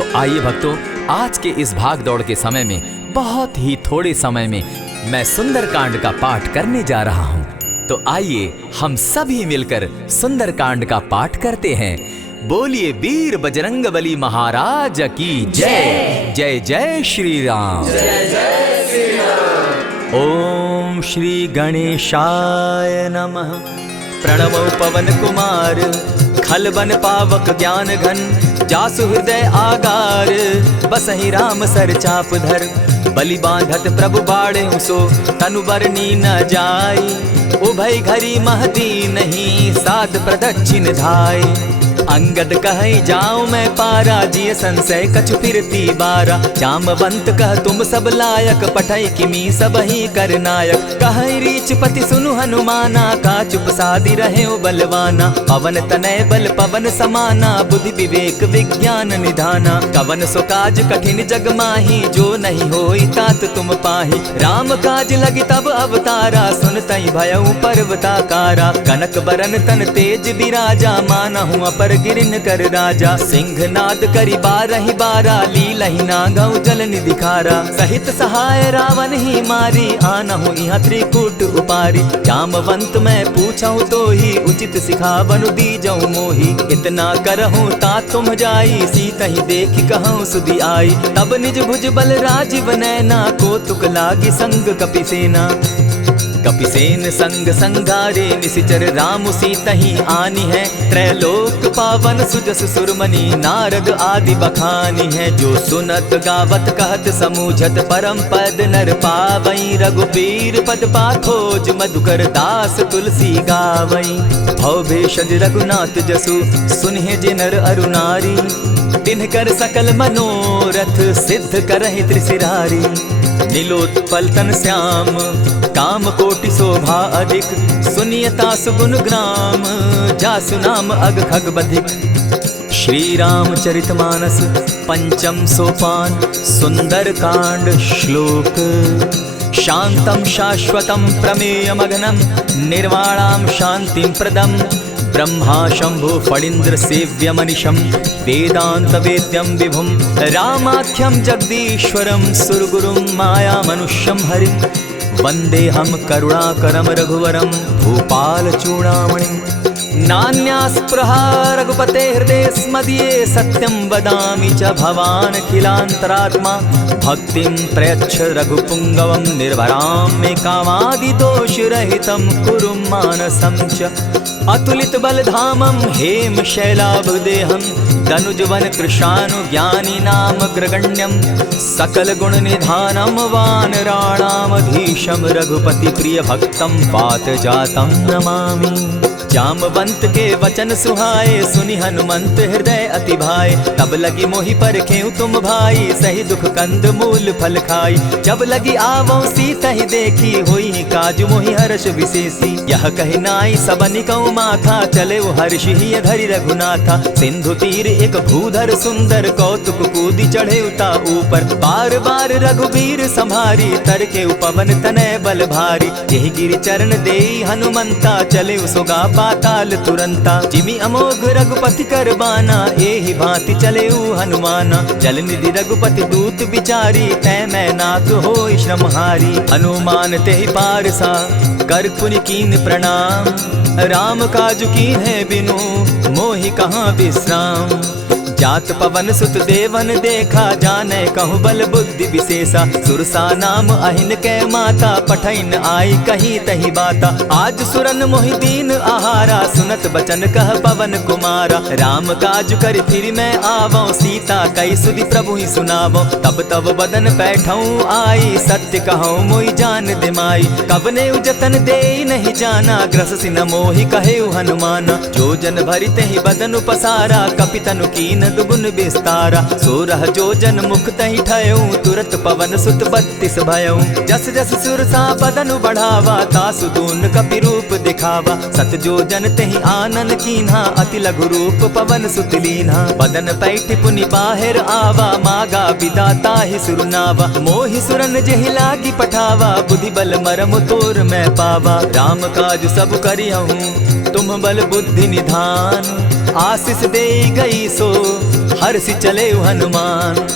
तो आइए भक्तों, आज के इस भाग दौड़ के समय में बहुत ही थोड़े समय में मैं सुंदरकांड का पाठ करने जा रहा हूँ। तो आइए हम सभी मिलकर सुंदरकांड का पाठ करते हैं। बोलिए वीर बजरंगबली महाराज की जय। जय जय श्री राम। जय जय श्री राम। ओम श्री गणेशाय नमः। प्रणवो पवन कुमार, खल बन पावक ज्ञान घन, जासु हृदय आगार, बसहि राम सर चाप धर, बलि बांधत प्रभु बाड़े सो, तनु बरनी न जाई, उभय घरी महती नहीं, साध प्रदक्षिण धाई। अंगद कहे जाऊं मैं पारा, जिय संशय कछु फिरती बारा, जामवंत कह तुम सब लायक, पठै किमी सब ही कर नायक। कहे रीच पति सुनु हनुमाना, का चुप सादी रहे बलवाना, पवन तनय बल पवन समाना, बुद्धि विवेक विज्ञान निधाना। कवन सो काज कठिन जग माही, जो नहीं होई तात तुम पाही, राम काज लगी तब अवतारा, सुनतई भयउ पर्वताकारा। कनक बरन तन तेज बिराजा, मानहु अपर गिरिन कर राजा, सिंहनाद करी बारहि बारा, लीलहि नागौ जल निधि खारा। सहित सहाय रावण ही मारी, आनहु इहाँ त्रिकूट उपारी, जामवंत मैं पूछऊं तो ही, उचित सिखावनु दीजऊं मोही। इतना करहूं ता तुम जाई, सीतहि देखि कहूं सुधि आई, तब निज भुज बल राजीव नैना, कौतुक लागी संग कपिसेना। कपिसेन संग संगारे, निशिचर राम सीतहि आनी है, त्रैलोक पावन सुजस सुरमणि, नारद आदि बखानी है। जो सुनत गावत कहत समूझत, परम पद नर पावई, रघुबीर पद पाखोज, मधुकर दास तुलसी गावई। भव भेषज रघुनाथ जसु, सुनिहे जे नर अरु नारी, तिनकर सकल मनोरथ, सिद्ध करहि त्रिशिरारी। नीलोत्पल तन श्याम, काम कोटि शोभा अधिक, सुनियता सुगुण ग्राम, जासु नाम अग खग बधिक। श्री रामचरितमानस पंचम सोपान, सुंदरकांड श्लोक। शांतं शाश्वतं प्रमेयमघनं, निर्वाणां शांतिं प्रदं, ब्रह्मा शंभु फणीन्द्र सेव्य मनिशं, वेदांत वेद्यं विभुं, रामाख्यं जगदीश्वरं, सुरगुरुं माया मनुष्यं हरिं। वंदेहं करुणाकरं रघुवरं, भूपाल चूड़ामणिं। नान्यास्पृहा रघुपते हृदये स्मदीये, सत्यं वदामि च भवानखिलान्तरात्मा, भक्तिं प्रयच्छ रघुपुङ्गवं, निर्भरां मे कामादिदोषरहितं, कुरु मानसं च। अतुलित बलधामं हेम शैलाभदेहं, तनुजवन कृशानुज्ञानी नाम ग्रगण्यं, सकल गुण निधानं वानराणामधीशं, रघुपति प्रिय भक्तं पात जातं नमामि। जामवंत के वचन सुहाए, सुनि हनुमंत हृदय अति भाए, तब लगी मोहि परखेउ तुम भाई, सही दुख कंद मूल फल खाई। जब लगी आवो सीतहि देखी, होई काज मोहि हर्ष विशेषी। यह कहि नाई सबनि कौ माथा, चले हर्षि हिय धरि रघुनाथा। सिंधु तीर एक भूधर सुंदर, कौतुक कूदि चढ़े उता ऊपर, बार बार रघुबीर संभारी, तर के पवन तनय बल भारी। यही गिरि चरण देई हनुमंता, चले सुगा पाताल तुरंता। जिमि अमोघ रघुपति कर बाना, एहि भांति चले हनुमाना। जल निधि रघुपति दूत बिचारी, तै मैं नाथ होई श्रमहारी। हनुमान तेहि पारसा, कर पुनि कीन प्रणाम, राम काज कीन है बिनु, मोहि कहाँ विश्राम। जात पवन सुत देवन देखा, जाने कहु बल बुद्धि विशेषा। सुरसा नाम अहिन कै माता, पठैन आई कही तही बाता। आज सुरन मोहि दीन आहारा, सुनत बचन कह पवन कुमारा। राम काज कर फिर मैं आवो, सीता कई सुधि प्रभु ही सुनावो। तब तब बदन बैठऊं आई, सत्य कहूँ मोहि जान दिमाई। कवने जतन दे नहीं जाना, ग्रस सिन मोहि कहे हनुमाना। जो जन भरित ही बदन पसारा, कपितनु कीन दुगुन विस्तारा। सोरह जो जन मुख तहि ठयऊ, तुरत पवन सुत 32 भयऊ। जस जस सुरसा बदनु बढ़ावा, तासु दून कपि रूप दिखावा। सत जो जन तहि आनन कीन्हा, अति लघु रूप पवन सुत लीन्हा। बदन पैठ पुनि बाहिर आवा, मागा विदा ताहि सुरनावा। मोहि सुरन जेहि लागी पठावा, बुद्धि बल मरम तोर मैं पावा। राम काज सब करिहूँ, तुम बल बुद्धि निधान, आशीष दे गई सो हर्षि चले हनुमान।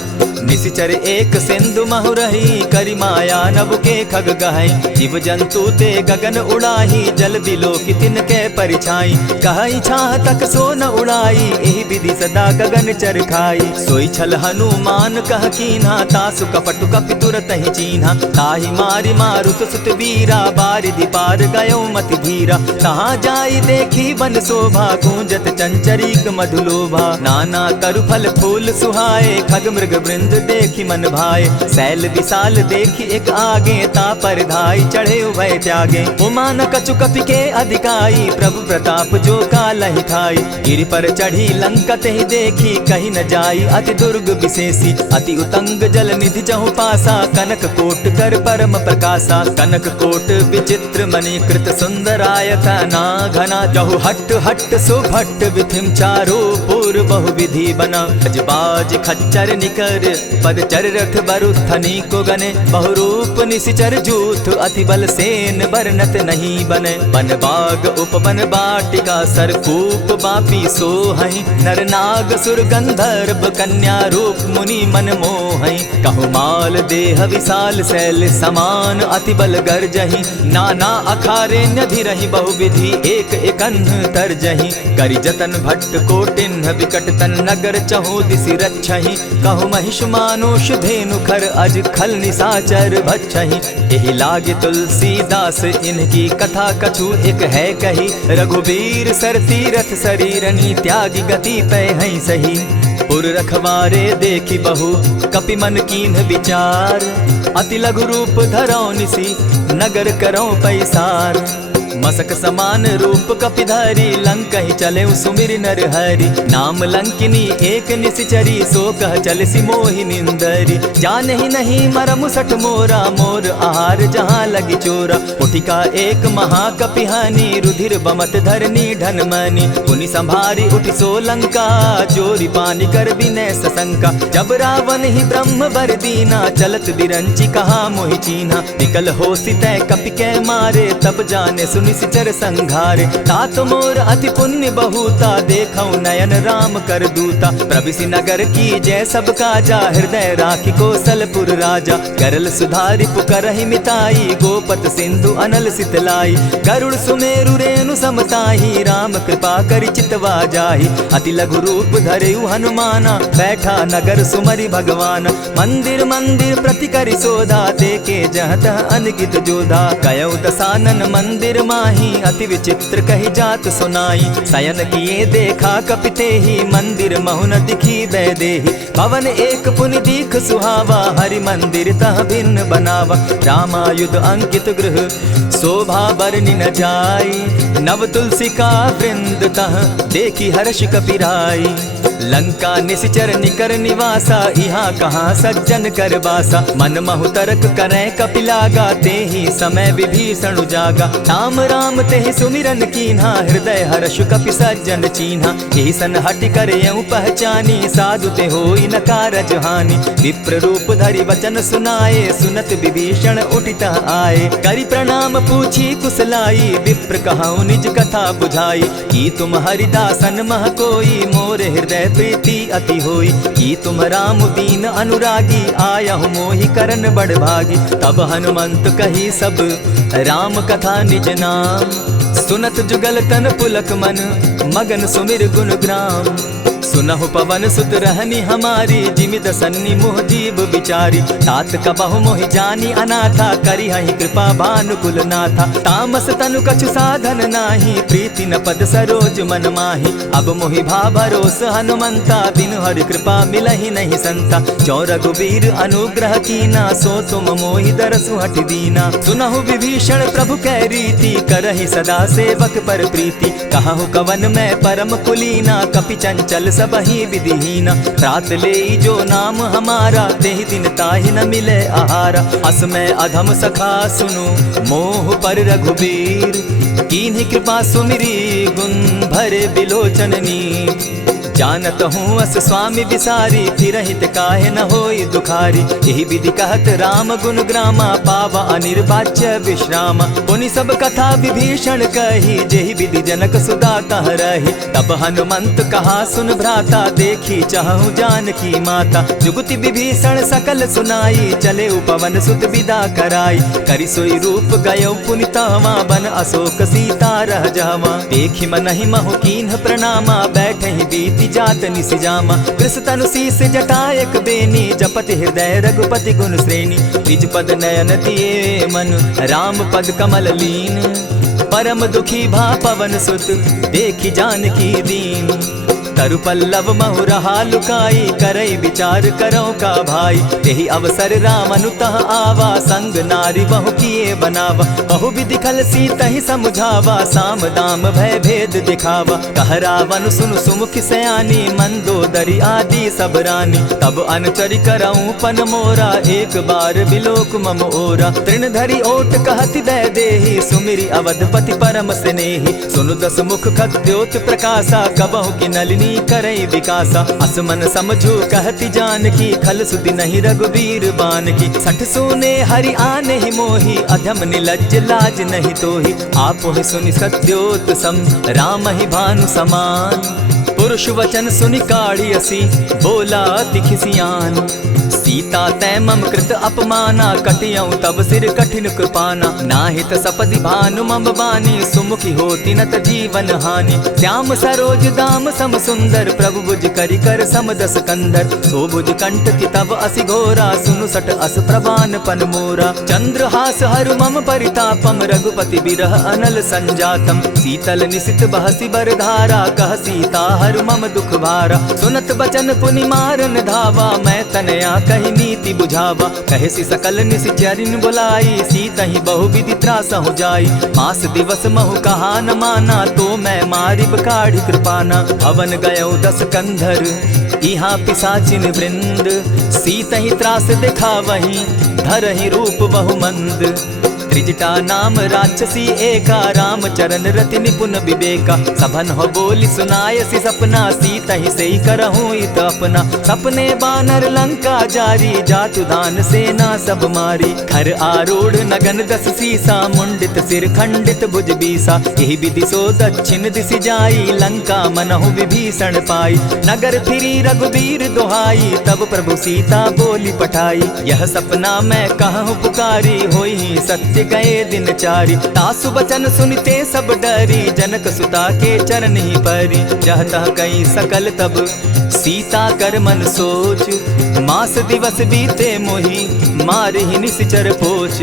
निशिचर एक सिंधु महु रही, करी माया नभ के खग गहई। जीव जंतु ते गगन उड़ाही, जल बिलो की तिनके परिछाई। कहई छाह तक सो न उड़ाई, एहि विधि सदा गगन चर खाई। सोई छल हनुमान कह कीन्हा, तासु कपटु कपि तुरत ही चीन्हा। ताहि मारि मारुत सुत वीरा, बारिधि पार गयो मति धीरा। तहाँ जाई देखी वन शोभा, गूंजत चंचरीक मधुलोभा। नाना तरु फल फूल सुहाए, खग मृग वृंद देखी मन भाए। सैल विशाल देखी एक आगे, तापर धाई चढ़े उभय त्यागे। उमान कछु कपि के अधिकाई, प्रभु प्रताप जो कालहि खाई। गिरि पर चढ़ी लंका तेहि देखी, कही न जाई अति दुर्ग विशेषी। अति उतंग जल निधि जहु पासा, कनक कोट कर परम प्रकाशा। कनक कोट विचित्र मणिकृत सुंदरायत ना घना। जहु हट हट सुभट विधिम चारो पूर बहु विधि बना। अजबाज खच्चर निकर पद चर रथ बरुथनी को गने। बहुरूप निशिचर जूथ, अति बल सेन बरनत नहीं बने। बन बाग उपवन बाटिका, सरकूप बापी सोहई। नर नाग सुर गंधर्व, कन्या रूप मुनि मन मोहई। कहु माल देह विशाल शैल समान, अति बल गर्जही। नाना अखारे नधिरहि, बहुविधि एक एकन्ह तरजही। करि जतन भट्ट कोटिन्ह, विकट तन नगर चहु दिसि रक्षहि। कहु महिष मानुष धेनु खर, अज खल निशाचर भक्षहि। एहि लागे तुलसीदास, इनकी कथा कछु एक है कही। रघुबीर सर तीरथ शरीरनी, त्यागी गति पै हई सही। पुर रखवारे देखी बहु, कपि मन कीन्ह विचार। अति लघु रूप धरौ निसी, नगर करौ पैसार। मसक समान रूप कपिधारी, लंकहि चले सुमिर नर हरि। नाम लंकिनी एक निशिचरी, सो कह चल सी मोहि निंदरी। जानहि नहीं मरम सठ मोरा, मोर आहार जहाँ लगी चोरा। उठिका एक महाकपिहानी, रुधिर बमत धरनी ढनमनी। पुनि संभारी उठि सो लंका, जोरी पानी कर विनय सशंका। जब रावण ही ब्रह्म बर दीना, चलत बिरंची कहा मोहि चीन्हा। निकल हो सितै कपि कै मारे, तब जाने सुनि निशिचर संघारे। तात मोर अति पुण्य बहुता, देखौ नयन राम कर दूता। प्रविशि नगर की जय सब काजा, हृदय राखी कौशलपुर राजा। करल सुधारि पुकरहि मिताई, गोपत सिंधु अनल सितलाई। गरुड़ सुमेरु रेणु समताही, राम कृपा करि चितवा जाहि। अति लघु रूप धरेउ हनुमाना, बैठा नगर सुमरि भगवान। मंदिर मंदिर प्रति करि सोधा, देखे जहत अनगित जोधा। कयौ दसानन मंदिर माही, अति विचित्र कही जात सुनाई। शयन किए देखा कपिते ही, मंदिर महु न दिखी वैदेही। भवन एक पुनि दीख सुहावा, हरि मंदिर तह भिन्न बनावा। रामायुध अंकित गृह, शोभा बरनि न जाई। नव तुलसी का वृंद तह, देखी हर्ष कपिराई। लंका निशिचर निकर निवासा, यहाँ कहाँ सज्जन कर बासा। मन महु तरक करै कपिलागा, तेहि समय विभीषण जागा। राम राम तेहि सुमिरन कीन्हा, हृदय हर्ष कपि सज्जन चीन्हा। एहि सन हटि कर यऊ पहचानी, साधु ते होई न कारज हानि। विप्र रूप धरि वचन सुनाए, सुनत विभीषण उठित आए। करि प्रणाम पूछी कुशलाई, विप्र कहौ निज कथा बुझाई। की तुम हरिदासन मह कोई, मोरे हृदय प्रीति अति होई। की तुम राम दीन अनुरागी, आयहु मोहि करन बड़ भागी। तब हनुमंत कही सब राम कथा निज नाम। सुनत जुगल तन पुलक मन, मगन सुमिर गुण ग्राम। सुनहु पवन सुत रहनी हमारी, जिमिद सन्नि मोह जीव विचारी। तात कबहु मोहि जानी अनाथा, करी हहि कृपा भानुकुल नाथा। तामस तनु कछु साधन नाही, प्रीति न पद सरोज मन माही। अब मोहि भा भरोस हनुमंता, बिनु हरि कृपा मिलहि नहीं संता। जो रघुबीर अनुग्रह कीना, सो तुम मोहि दरसु हठि दीना। सुनहु विभीषण प्रभु कै रीति, करहि सदा सेवक पर प्रीति। कहु कवन मैं परम कुलीना, कपि चंचल सबहि विधिहीना। रात ले जो नाम हमारा, तेहि दिन ताहि न मिले आहारा। अस मैं अधम सखा सुनु, मोह पर रघुबीर। कीन्हि कृपा सुमिरी, गुण भरे बिलोचन नीर। जानत हूँ अस स्वामी बिसारी, फिर हित काहे न होई दुखारी। यही विधि कहत राम गुण ग्रामा, पावा अनिर्वाच्य विश्राम। पुनि सब कथा विभीषण कही, जेहि विधि जनक सुदा तह रही। तब हनुमंत कहा सुन भ्राता, देखी चाहूँ जानकी माता। जुगति विभीषण सकल सुनाई, चले पवन सुत विदा कराई। करि सोई रूप गयो पुनि तहवा, बन अशोक सीता रह जावा। देखी मनहि महु कीन्ह प्रणामा, बैठे ही बीति जात निसि जामा। कृष तनु शीस जटायक बेनी, जपति हृदय रघुपति गुण श्रेणी। निज पद नयन दिए मन, राम पद कमल लीन। परम दुखी भा पवन सुत, देखी जानकी दीन। तरु पल्लव महु रहा लुकाई, करई विचार करो का भाई। यही अवसर राम अनुतः आवा, संग नारी बहु किए बनावा। बहु विधि खल सीतहि समुझावा, साम दाम भय भेद दिखावा। कह रावण सुनु सुमुखि सयानी, मंदोदरी आदि सब रानी। तब अनुचरि करऊं पन मोरा, एक बार बिलोक मम ओरा। तृण धरि ओट कहति दय देहि, सुमिरि अवधपति परम स्नेही। सुनु दस मुख खद्योत प्रकाशा, कबहु की नलिनी करई विकासा। असमन समझो कहती जानकी, खल सुधि नहीं रघुवीर बान की। सठ सोने हरि आने ही मोही, अधम निलज्ज लाज नहीं तोही। आप ही सुनि सत्योत सम, राम ही भानु समान। पुरुष वचन सुनि काढ़ियसी, बोला अति खिसियान। सीता तै मम कृत अपमाना, कटियऊं तब सिर कठिन कृपाना। नाहित सपदि भानु मम बानी, सुमुखी होती नत जीवन हानि। श्याम सरोज दाम सम सुंदर, प्रभु भुज करि कर सम दस कंधर। सो भुज कंठ की तब असि घोरा, सुनु सट अस प्रभान पन मोरा। चंद्रहास हरु मम परितापम, रघुपति बिरह अनल संजातम। शीतल निशित बहसी बरधारा, कह सीता हरु मम दुख भारा। सुनत बचन पुनि मारन धावा, मैं तनया कही नीति बुझावा। कहे सकल निश्चरिन बुलाई, सीतहि बहु विधि त्रास हो जाई। मास दिवस महु कहा न माना, तो मैं मारिब काढ़ी कृपाना। हवन गयो दस कंधर, इहाँ पिशाचिन वृंद। सीतहि त्रास दिखावहि, धरहि रूप बहु मंद। त्रिजटा नाम राक्षसी एका, राम चरण रति निपुण विवेका। सभन हो बोली सुनायसी सपना, सीतहि सेई करहूँ इत अपना। सपने बानर लंका जारी, जातु दान सेना सब मारी। खर आरूढ़ नगन दस सीसा, मुंडित सिर खंडित भुज बीसा। यही विधि सो दक्षिण दिशि जाई, लंका मनहु विभीषण पाई। नगर फिरी रघुवीर दुहाई, तब प्रभु सीता बोली पठाई। यह सपना मैं कहूँ पुकारी, होई सत्य गए दिन चारी। तासु बचन सुनते सब डरी, जनक सुता के चरण ही परी। जहतः कई सकल तब सीता कर मन सोच, मास दिवस बीते मोही, मारहि निश्चर पोच।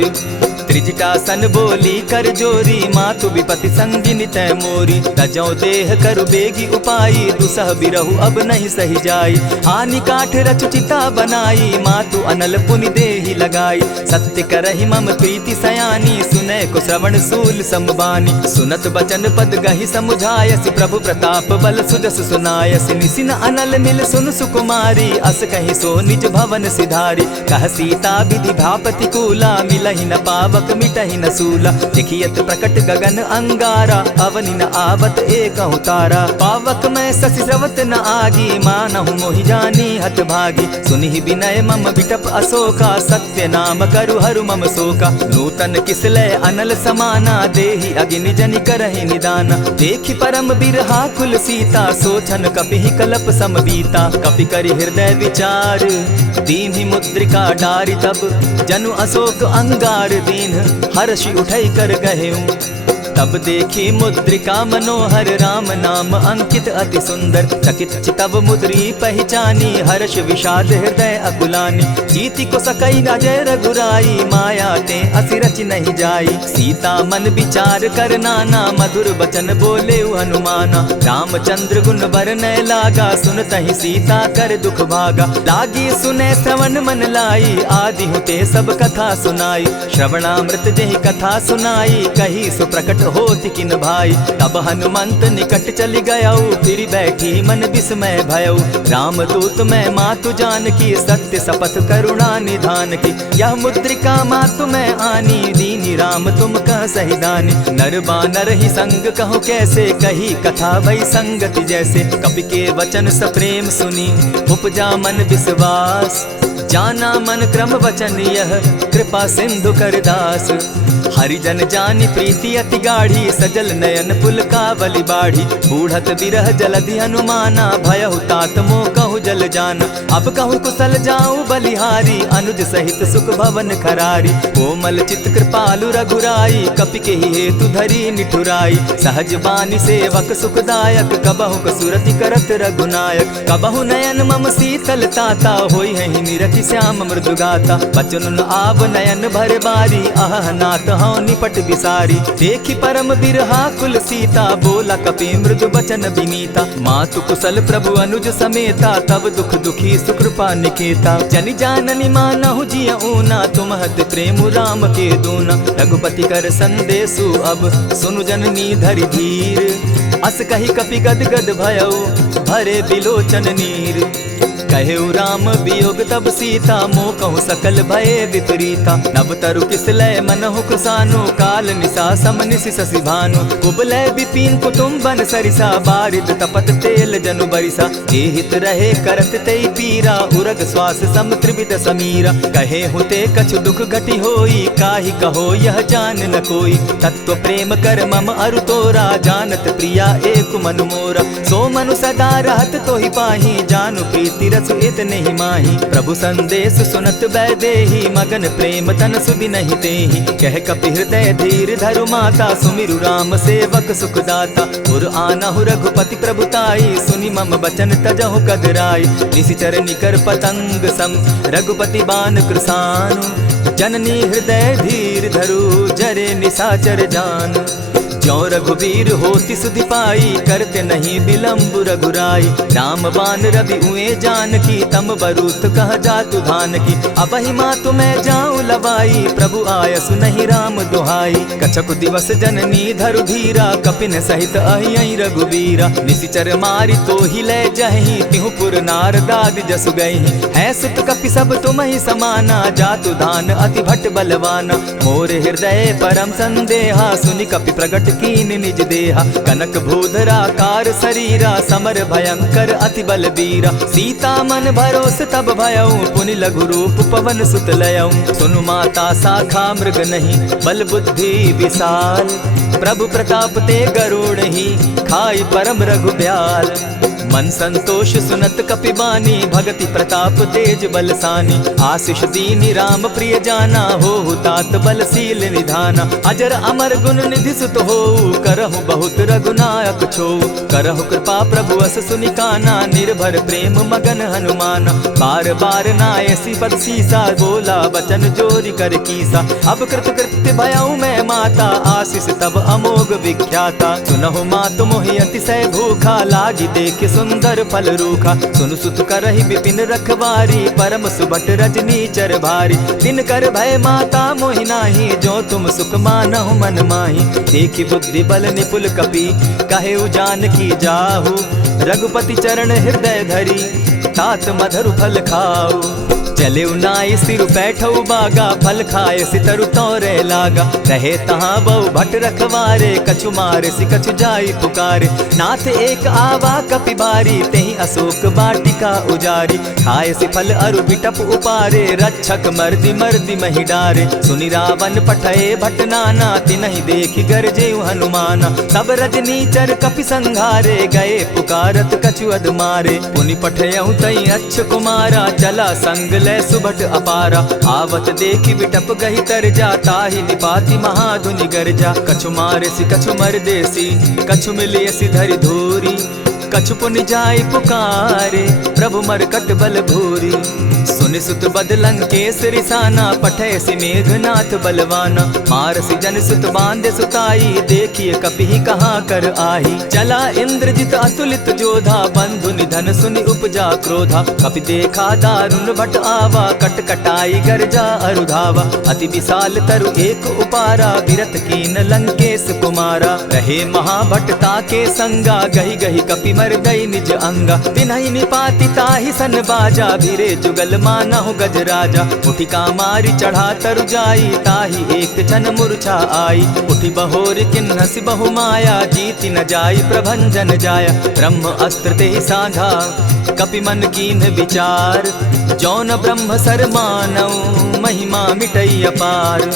त्रिजटासन बोली कर जोरी, मातु विपति संगिनी तै मोरी। तजौ देह करु बेगी उपाई, दुसह बिरहु अब नहीं सही जाई। हानि काठ रच चिता बनाई, मातु अनल पुनि देहि लगाई। सत्य करहि मम प्रीति सयानी, सुनै को श्रवण सूल समबानी। सुनत बचन पद गहि समुझायसि, प्रभु प्रताप बल सुजस सुनायसि। निसिन अनल मिल सुन सुकुमारी, अस कहि सो निज भवन सिधारी। कह सीता विधि भापति कूला, मिलहि न पावक मिटहि न सूला। देखियत प्रकट गगन अंगारा, अवनि न आवत एकहु तारा। पावक मैं शशि स्रवत न आगी, मानहु मोहि जानी हत भागी। सुनिहि विनय मम बिटप अशोका, सत्य नाम करु हरु मम शोका। नूतन किसलय अनल समाना, देहि अगिनि जनि करहि निदाना। देखि परम बिरहा कुल सीता, सोचन कपिहि कलप समबीता। कपि करि हृदय विचार, दीन्हि मुद्रिका डारि। तब जनु अशोक अंगार दीन, हर्षि उठै कर गहेऊं। तब देखी मुद्रिका मनोहर, राम नाम अंकित अति सुंदर। चकित चितव मुद्री पहचानी, हर्ष विषाद हृदय अकुलानी। जीति को सकई अजय रघुराई, माया ते असि रचि नहीं जाई। सीता मन विचार कर नाना, मधुर बचन बोले हनुमाना। रामचंद्र गुण बरनय लागा, सुनतहि सीता कर दुख भागा। लागी सुने श्रवण मन लाई, आदि हुते सब कथा सुनाई। श्रवणामृत जेहि कथा सुनाई, कही सो प्रकट होति किन भाई। तब हनुमंत निकट चली गयऊ, फिर बैठी मन विस्मय भयऊ। राम दूत मैं मातु जानकी, सत्य शपथ करुणा निधान की। यह मुद्रिका मातु मैं आनी, दीन कीनी राम तुम कह सही दानी। नर बानर ही संग कहो कैसे, कही कथा भई संगति जैसे। कपि के वचन सप्रेम सुनी उपजा मन विश्वास, जाना मन क्रम वचन यह कृपा सिंधु कर दास। हरिजन जानी प्रीति अति गाढ़ी, सजल नयन पुल कावली बाढ़ी। बूढ़त बिरह जलधि हनुमाना, भयहु तात मोह कहु जल जाना। अब कहु कुशल जाऊं बलिहारी, अनुज सहित सुख भवन खरारी। कोमल चित कृपालु रघुराई, कपि के ही हेतु धरी निठुराई। सहज बानी सेवक सुखदायक, कबहु कसुरति करत रघुनायक। कबहु नयन मम शीतल ताता, होई है निरखि श्याम मृदु गाता। बचन आव नयन भर बारी, आह नाथ हौ निपट बिसारी। देखी परम बिरहा कुल सीता, बोला कपि मृदु बचन विनीता। मातु कुशल प्रभु अनुज समेता, तब दुख दुखी सुकृपा निकेता। जनि जाननी मानहु जिय ऊना, तुमहत प्रेम राम के दूना। रघुपति कर संदेशु अब सुनु जननी धरि धीर। अस कही कपि गद गद भयउ, भरे बिलोचन नीर। कहेउ राम वियोग तब सीता, मोह कहूँ सकल भये विपरीता। नव तरु किसलय मनहु कृसानु, काल निशा समनिशि शशि भानु। कुबलय विपिन कुटुम्बन सरिसा, बारिद तपत तेल जनु बरिसा। जे हित रहे करत तेई पीरा, उरग श्वास सम त्रिविध समीरा। कहे हुते कछु दुख घटी होई, काहि कहो यह जान न कोई। तत्व प्रेम कर मम अरु तोरा, जानत प्रिया एक मनु मोरा। सो मनु सदा रहत तोहि पाही, जानु प्रीति रसु इतने ही माही। प्रभु संदेश सुनत बैदेही, मगन प्रेम तन सुधि नहीं तेहि। कह कपि हृदय धीर धरु माता, सुमिरु राम सेवक सुखदाता। उर आनहु रघुपति प्रभुताई, सुनि मम बचन तजहु कदराई। निशिचर निकर पतंग सम, रघुपति बान कृसानु। जननी हृदय धीर धरु, जरे निशाचर जान। ज्यों रघुवीर होति सुधि पाई, करते नहीं विलम्ब रघुराई। राम बान रवि उए जानकी, तम बरूथ कह जातु धान की। अबहि मातु मैं जाऊं लवाई, प्रभु आयसु नहीं राम दुहाई। कछक दिवस जननी धरु धीरा, कपिन सहित अहियहि रघुवीरा। निशिचर मारि तोहि लय जहि, तिहुपुर नारदादि जसु गहि। है सुत कपि सब तुमहि समाना, जातु धान अति भट बलवाना। मोर हृदय परम संदेहा, सुनि कपि प्रगट कीन निज देहा। कनक भूधराकार शरीरा, समर भयंकर अति बलबीरा। सीता मन भरोस तब भयउ, पुनि लघु रूप पवन सुत लयउ। सुनु माता शाखा मृग नहीं, बल बुद्धि विशाल। प्रभु प्रताप ते गरुड़ ही, खाई परम रघु ब्याल। मन संतोष सुनत कपि बानी, भगति प्रताप तेज बलसानी। आशीष दीनी राम प्रिय जाना, हो तात बलशील निधाना। अजर अमर गुण निधि सुत हो, करहु बहुत रघुनायक छो। करहु कृपा प्रभु अस सुनि काना, निर्भर प्रेम मगन हनुमाना। बार बार नायसी पद सीसा, बोला बचन जोरि कर कीसा। अब कृत कृत्य भयउ मैं माता, आशीष तब अमोघ विख्याता। सुनहु मातु मोहि अतिशय भूखा, लागी देख सुंदर फल रूखा। सुन सुत करहि विपिन रखवारी, परम सुबट रजनी चर भारी। दिन कर भय माता मोहि नाही, जो तुम सुख मानहु मन माही। देखि बुद्धि बल निपुल कपि, कहेउ जानकी जाहु। रघुपति चरण हृदय धरी, तात मधुर फल खाऊ। चले नाई सिर बैठऊ बागा, फल खाए सितरु तोरे लागा। रहे तहाँ बहु भट रखवारे, कछु मारे सि कछु जाई पुकारे। नाथ एक आवा कपि बारी, तेहि अशोक बाटिका उजारी। खाए सि फल अरु बिटप उपारे, रक्षक मर्दि मर्दि महि डारे। सुनि रावण पठये भट नाना, तिनहि देखि गरजेउ हनुमाना। तब रजनीचर कपि संघारे, गए पुकारत कछु अधमारे। पुनि पठयउ तई अच्छ कुमारा, चला संग सुबट अपारा। आवत देखि बिटप गहि तर जा, ताहि निपाति महाधुनि गर्जा। कछु मारे सि कछु मर देसी, कछु मिलियसि धरि धूरी। कछु पुनि जाई पुकारे, प्रभु मरकट बल भूरी। सुनि सुत बद लंकेश रिसाना, पठय सि मेघनाथ बलवाना। मारसि जन सुत बांधे सुताई, देखिए कपि कहाँ कर आही। चला इंद्रजित अतुलित जोधा, बंधु निधन सुनि उपजा क्रोधा। कपि देखा दारुण भट आवा, कट कटाई गर्जा अरुधावा। अति विशाल तरु एक उपारा, विरत कीन लंकेश कुमारा। रहे महाभटता के संगा, गहि गहि कपि मर दई निज अंगा। तिन्हि निपाति ताहि सन बाजा, भिरे जुगल मान मानहु गज राजा। उठिका मारी चढ़ा तरु जाई, ताही एक जन मूर्छा आई। उठी बहोर किन्हसि बहु माया, जीति न जाई प्रभंजन जाया। ब्रह्म अस्त्र ते साधा, कपि मन कीन्ह विचार। जौन ब्रह्म सर मानौ, महिमा मिटई अपार।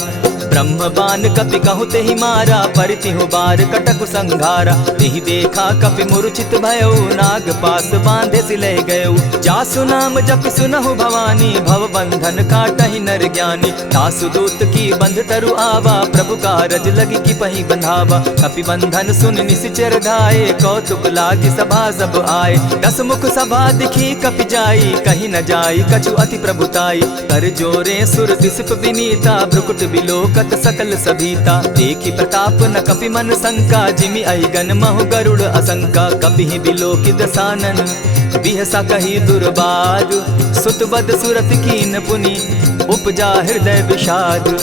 ब्रह्म बान कपि कहु तेहि मारा, परितिहु बार कटक संघारा। तेहि देखा कपि मूर्छित भयउ, नाग पास बांधे सिले गयउ। जासु नाम जपि सुनहु भवानी, भव बंधन काटहि नर ज्ञानी। तासु दूत की बंध तरु आवा, प्रभु कारज लगी की पही बंधावा। कपि बंधन सुन निसिचर धाये, कौतुक लागी सभा सब आए। दस मुख सभा दिखी कपि जाई, कहीं न जाई कछु अति प्रभुताई। कर जोरे सुर दिसप विनीता, भ्रुकुट बिलोकत सकल सभीता। देखी प्रताप न कपि मन शंका, जिमि अहिगन महु गरुड़ असंका। कपि बिलोकि दसानन, बिहसा कही दुर्बाद। सुत बद सुरत कीन पुनि, उपजा हृदय विषाद।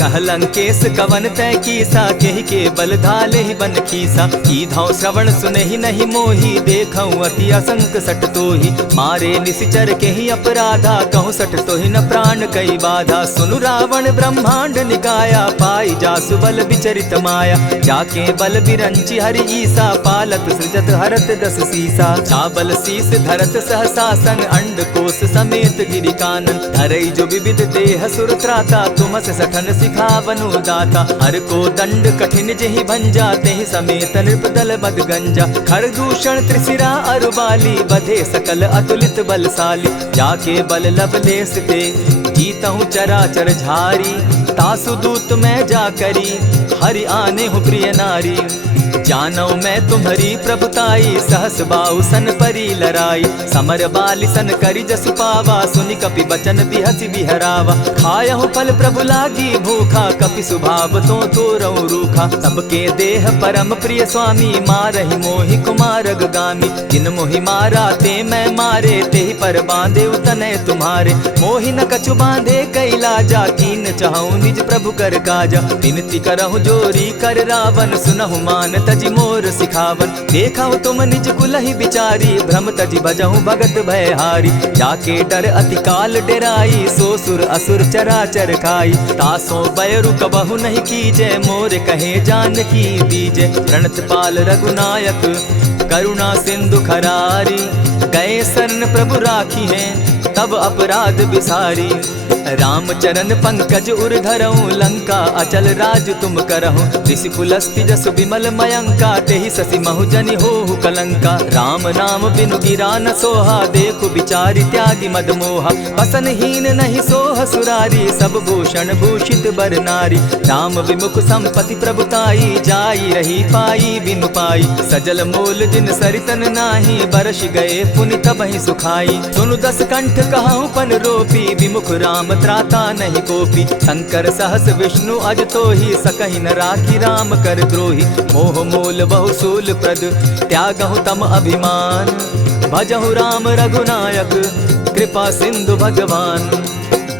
कहलंकेश कवन तय कीसा, केहि के बल धाले ही बन खीसा। कीधौ श्रवण सुने ही नहीं मोही, देखऊं अति असंक सट तोही। मारे निसिचर केहि अपराधा, कहूँ सट तोहि न प्राण कई बाधा। सुनु रावण ब्रह्मांड निकाया, पाई जासु बल विचरित माया। जाके बल बिरंची हरि ईसा, पालत सृजत हरत दस सीसा। चाबल शीस धरत सहसासन, अंड कोश समेत गिरि कानन। धरई जो विविध देह सुर त्राता, तुमस सठन सिखावनु दाता। हर को दंड कठिन जेहि भंजा, तेहि समेत नृपदल बद गंजा। खरदूषण त्रिशिरा अरुबाली, बधे सकल अतुलित बलशाली। जाके बल लवलेस ते, जीतहु चराचर झारी। तासु दूत मैं जा करी, हरि आने हूँ प्रिय नारी। जानौ मैं तुम्हारी प्रभुताई, सहस बाहु सन परी लराई। समर बाली सन करी जसु पावा, सुनि कपि बचन बिहसि बिहरावा। खायहु फल प्रभु लागी भूखा, कपि सुभाव तो तोरऊ रूखा। सबके देह परम प्रिय स्वामी, मारहि मोहि कुमारग गामी। जिन मोहि मारा ते मैं मारे, तेहि पर बांधे उतने तुम्हारे। मोहि न कछु बांधे कैलाजा, कीन चाहूं निज प्रभु कर काजा। विनती करहु जोरी कर रावण, सुनहु मान तजि मोर सिखावन। देखहु तुम निज कुलहि बिचारी, भ्रम तजि भजहु भगत भयहारी। जाके डर अति काल डेराई, सो सुर असुर चराचर खाई। तासो बैरु कबहु नहीं कीजे, मोर कहे जानकी दीजे। प्रणत पाल रघुनायक, करुणा सिंधु खरारी। गए शरण प्रभु राखी हैं, तब अपराध बिसारी। रामचरण पंकज उर धरऊं, लंका अचल राज तुम करहूं। ऋषि पुलस्ति जस विमल मयंका, तेहि ससि महु जनि होहु कलंका। राम नाम बिनु गिरा न सोहा, देखु बिचारी त्यागी मद मोहा। बसनहीन नहीं सोह सुरारी, सब भूषण भूषित बर नारी। राम विमुख संपति प्रभुताई, जाई रही पाई बिनु पाई। सजल मोल जिन सरितन नाही, बरस गए पुनि तबहि सुखाई। सुनु दस कंठ कहूँ पन रोपी, विमुख राम त्राता नहीं कोपी। शंकर सहस विष्णु अज तोहि, सकहि न राखी राम कर द्रोही। मोह मोल बहु सूल प्रद, त्यागहु तम अभिमान। भजहु राम रघुनायक, कृपा सिंधु भगवान।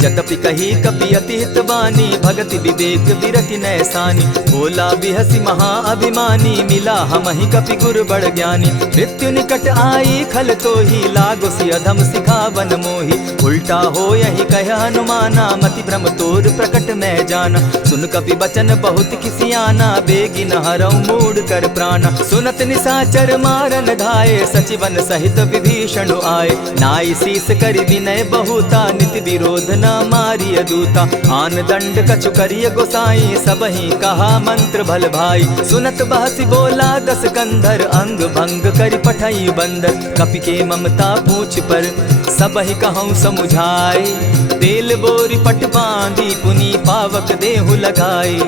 जतपि कही कपि अति हितवानी, भगति विवेक विरति नैसानी। बोला बिहसि महा अभिमानी, मिला हमहि कपि गुर बड़ ज्ञानी। मृत्यु निकट आई खल तोहि, लागो सि अधम सिखावन मोहि। उल्टा हो यही कह हनुमाना, मति भ्रम तोर प्रकट मैं जाना। सुन कपि बचन बहुत किसियाना, बेगी न हरऊ मूड कर प्राणा। सुनत निसाचर मारन धाये, सचिवन सहित विभीषण आए। नाई शीस करि विनय बहुता, नित विरोध न मारिय दूता। आन दंड कछु करिय गोसाई, सबहि कहा मंत्र भल भाई। सुनत बहसि बोला दस कंधर, अंग भंग करि पठई बंदर। कपि के ममता पूछ पर, सबहि कहूँ समुझाए। तेल बोरी पट बांधी, पुनि पावक देहु लगाई।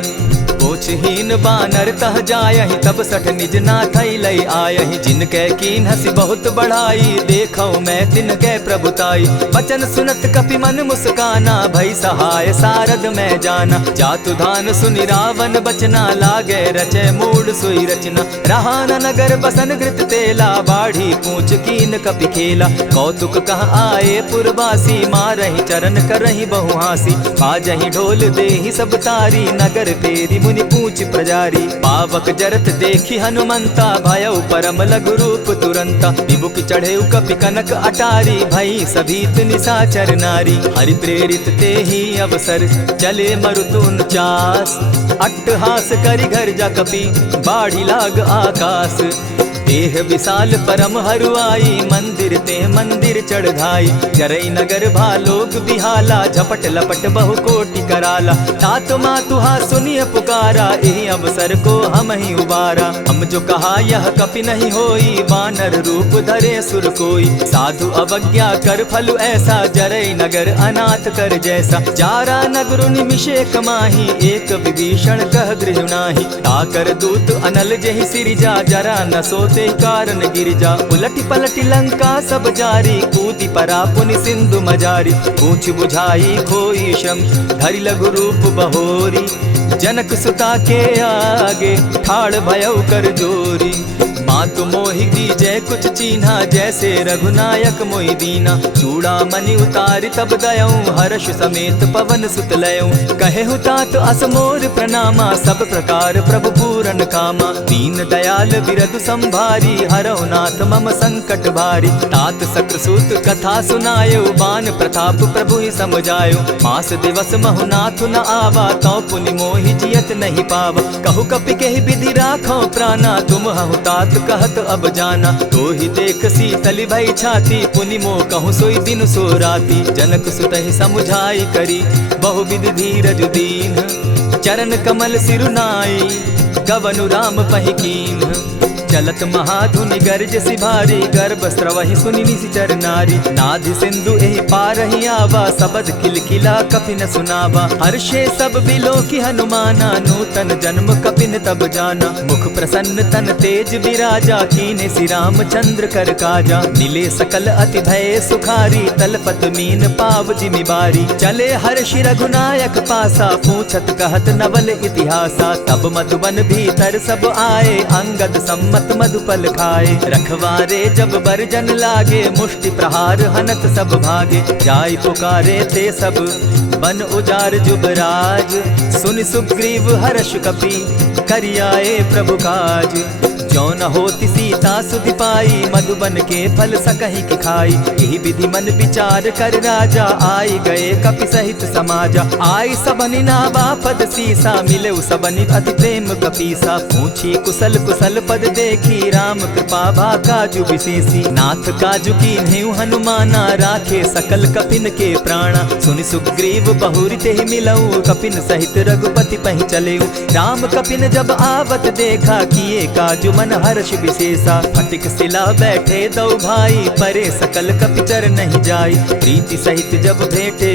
पोछहीन बानर तह जायहि, तब सठ निज नाथई लई आयहि। जिनकै कीन हसी बहुत बढ़ाई, देखौ मैं तिनकै प्रभुताई। बचन सुनत कपि मन मुस्काना, भई सहाय सारद मैं जाना। जातु धान सुनि रावण बचना, लागे रचय मूड सोई रचना। रहा न नगर बसन घृत तेला, बाढ़ी पूछ कीन कपि खेला। कौतुक कह आए पुरवासी, मारहि चरण करहि बहु हासी। बाजहि ढोल देहि सब तारी, नगर फेरी मुनि पूछ प्रजारी। पावक जरत देखी हनुमंता, भयउ परम लघु रूप तुरंता। विमुख चढ़े कपि कनक अटारी, भई सभीत निशाचर नारी। हरि प्रेरित ते ही अवसर, चले मरुत 49। अट्टहास करि घर जा कपि, बाढ़ी लाग आकाश। देह विशाल परम हरुआई, मंदिर ते मंदिर चढ़ाई। जरई नगर भालोग बिहाला, झपट लपट बहु कोटि कराला। तात मातुहा सुनिय पुकारा, एहि अवसर को हम ही उबारा। हम जो कहा यह कपि नहीं होई, वानर रूप धरे सुर कोई। साधु अवज्ञा कर फल ऐसा, जरई नगर अनाथ कर जैसा। जारा नगर निमिषे कमाही, एक विभीषण कह गृह नाही। ताकर दूत अनल जहि सिरिजा, जरा न सोते कारण गिरजा। उलटी पलटी लंका सब जारी, कूदी परा पुनि सिंधु मजारी। पूछ बुझाई खोई श्रम, धरि लघु रूप बहोरी। जनक सुता के आगे, ठाड़ भयउ कर जोरी। मातु मोहि दीजै कुछ चीन्हा, जैसे रघुनायक मोहि दीना। चूड़ा मणि उतारि तब गयऊँ, हर्ष समेत पवन सुत लयऊँ। कहे तात असमोर प्रणामा, सब प्रकार प्रभु पूरन कामा। दीन दयाल बिरदु संभारी, हरौ नाथ मम संकट भारी। तात सक्रसूत कथा सुनायो, बान प्रताप प्रभु ही समझायो। मास दिवस महु नाथ न आवा, तौ पुनि मोहि जियत नहीं पावा। कहु कपि केहि विधि राखो प्राणा, तुम हहु तात कहत अब जाना। तो ही देख शीतल भई छाती, पुनि मो कहूँ सोई दिन सो राती। जनक सुतहि समुझाई करी, बहुविधि धीरज दीन। चरण कमल सिरुनाई, गवनु राम पहि कीन्ह। चलत महाधुनि गर्ज सिभारी, गर्भ स्रवहि सुनि निशिचर नारी। नाधि सिंधु एहि पारहि आवा, सबद किलकिला कपि न सुनावा। हर्षे सब बिलो की हनुमाना, नूतन जन्म कपिन तब जाना। मुख प्रसन्न तन तेज विराजा, कीने श्री रामचंद्र कर काजा। मिले सकल अति भय सुखारी, तलपत मीन पाव जिमि बारी। चले हर्षि रघुनायक पासा, पूछत कहत नवल इतिहासा। तब मधुबन भीतर सब आए, अंगद सम्मत मधुपल खाए। रखवारे जब बरजन लागे, मुष्टि प्रहार हनत सब भागे। जाय पुकारे ते सब, बन उजार जुबराज। सुनि सुग्रीव हर्ष कपि, करियाए प्रभु काज। जो न होती सीता सुधि पाई, मधुबन के फल सकहि की खाई। यही विधि मन विचार कर राजा, आई गए कपि सहित समाजा। आई सबनि नावा पद सीसा, मिले सबनि अति प्रेम कपीसा। पूछी कुशल कुशल पद देखी, राम कृपा भा काजु विशेषी। नाथ काजु कीन्हेउ हनुमाना, राखे सकल कपिन के प्राणा। सुनि सुग्रीव बहुरि तेहि मिलऊ, कपिन सहित रघुपति पहि चलेऊ। राम कपिन जब आवत देखा, किए काजु मन हर्ष विशेषा। फटिक सिला बैठे दो भाई, परे सकल कपिचर नहीं जाई। प्रीति सहित जब भेटे,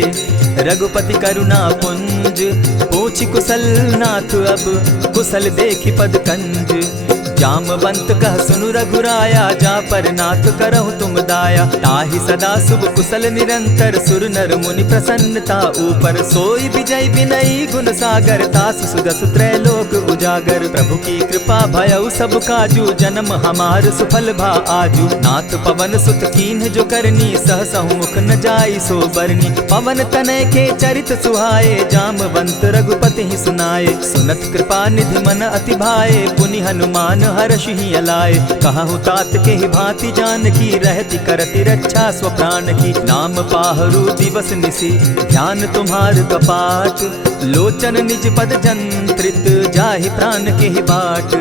रघुपति करुणा पुंज। पूछि कुशल नाथ अब, कुशल देखि पद कंज। जामवंत कह सुनु रघुराया, जा पर नाथ करहु तुम दाया। ताहि सदा शुभ कुशल निरंतर, सुर नर मुनि प्रसन्नता ऊपर। सोई विजय विनयी गुण सागर, तास सुदस त्रैलोक उजागर। प्रभु की कृपा भयउ सब काजू, जन्म हमार सुफल भा आजू। नाथ पवन सुत कीन्ह जो करनी, सहसहु मुख न जाई सो बरनी। पवन तनय के चरित सुहाए, जामवंत रघुपति ही सुनाए। सुनत कृपा निधि मन अति भाए, पुनि हनुमान हर्ष ही अलाए। कहूँ तात के ही भांति जानकी, रहती करती रक्षा स्वप्राण की। नाम पाहरु दिवस निसी, ध्यान तुम्हार कपाट। लोचन निज पद जंत्रित, जाहि प्राण के ही बाट।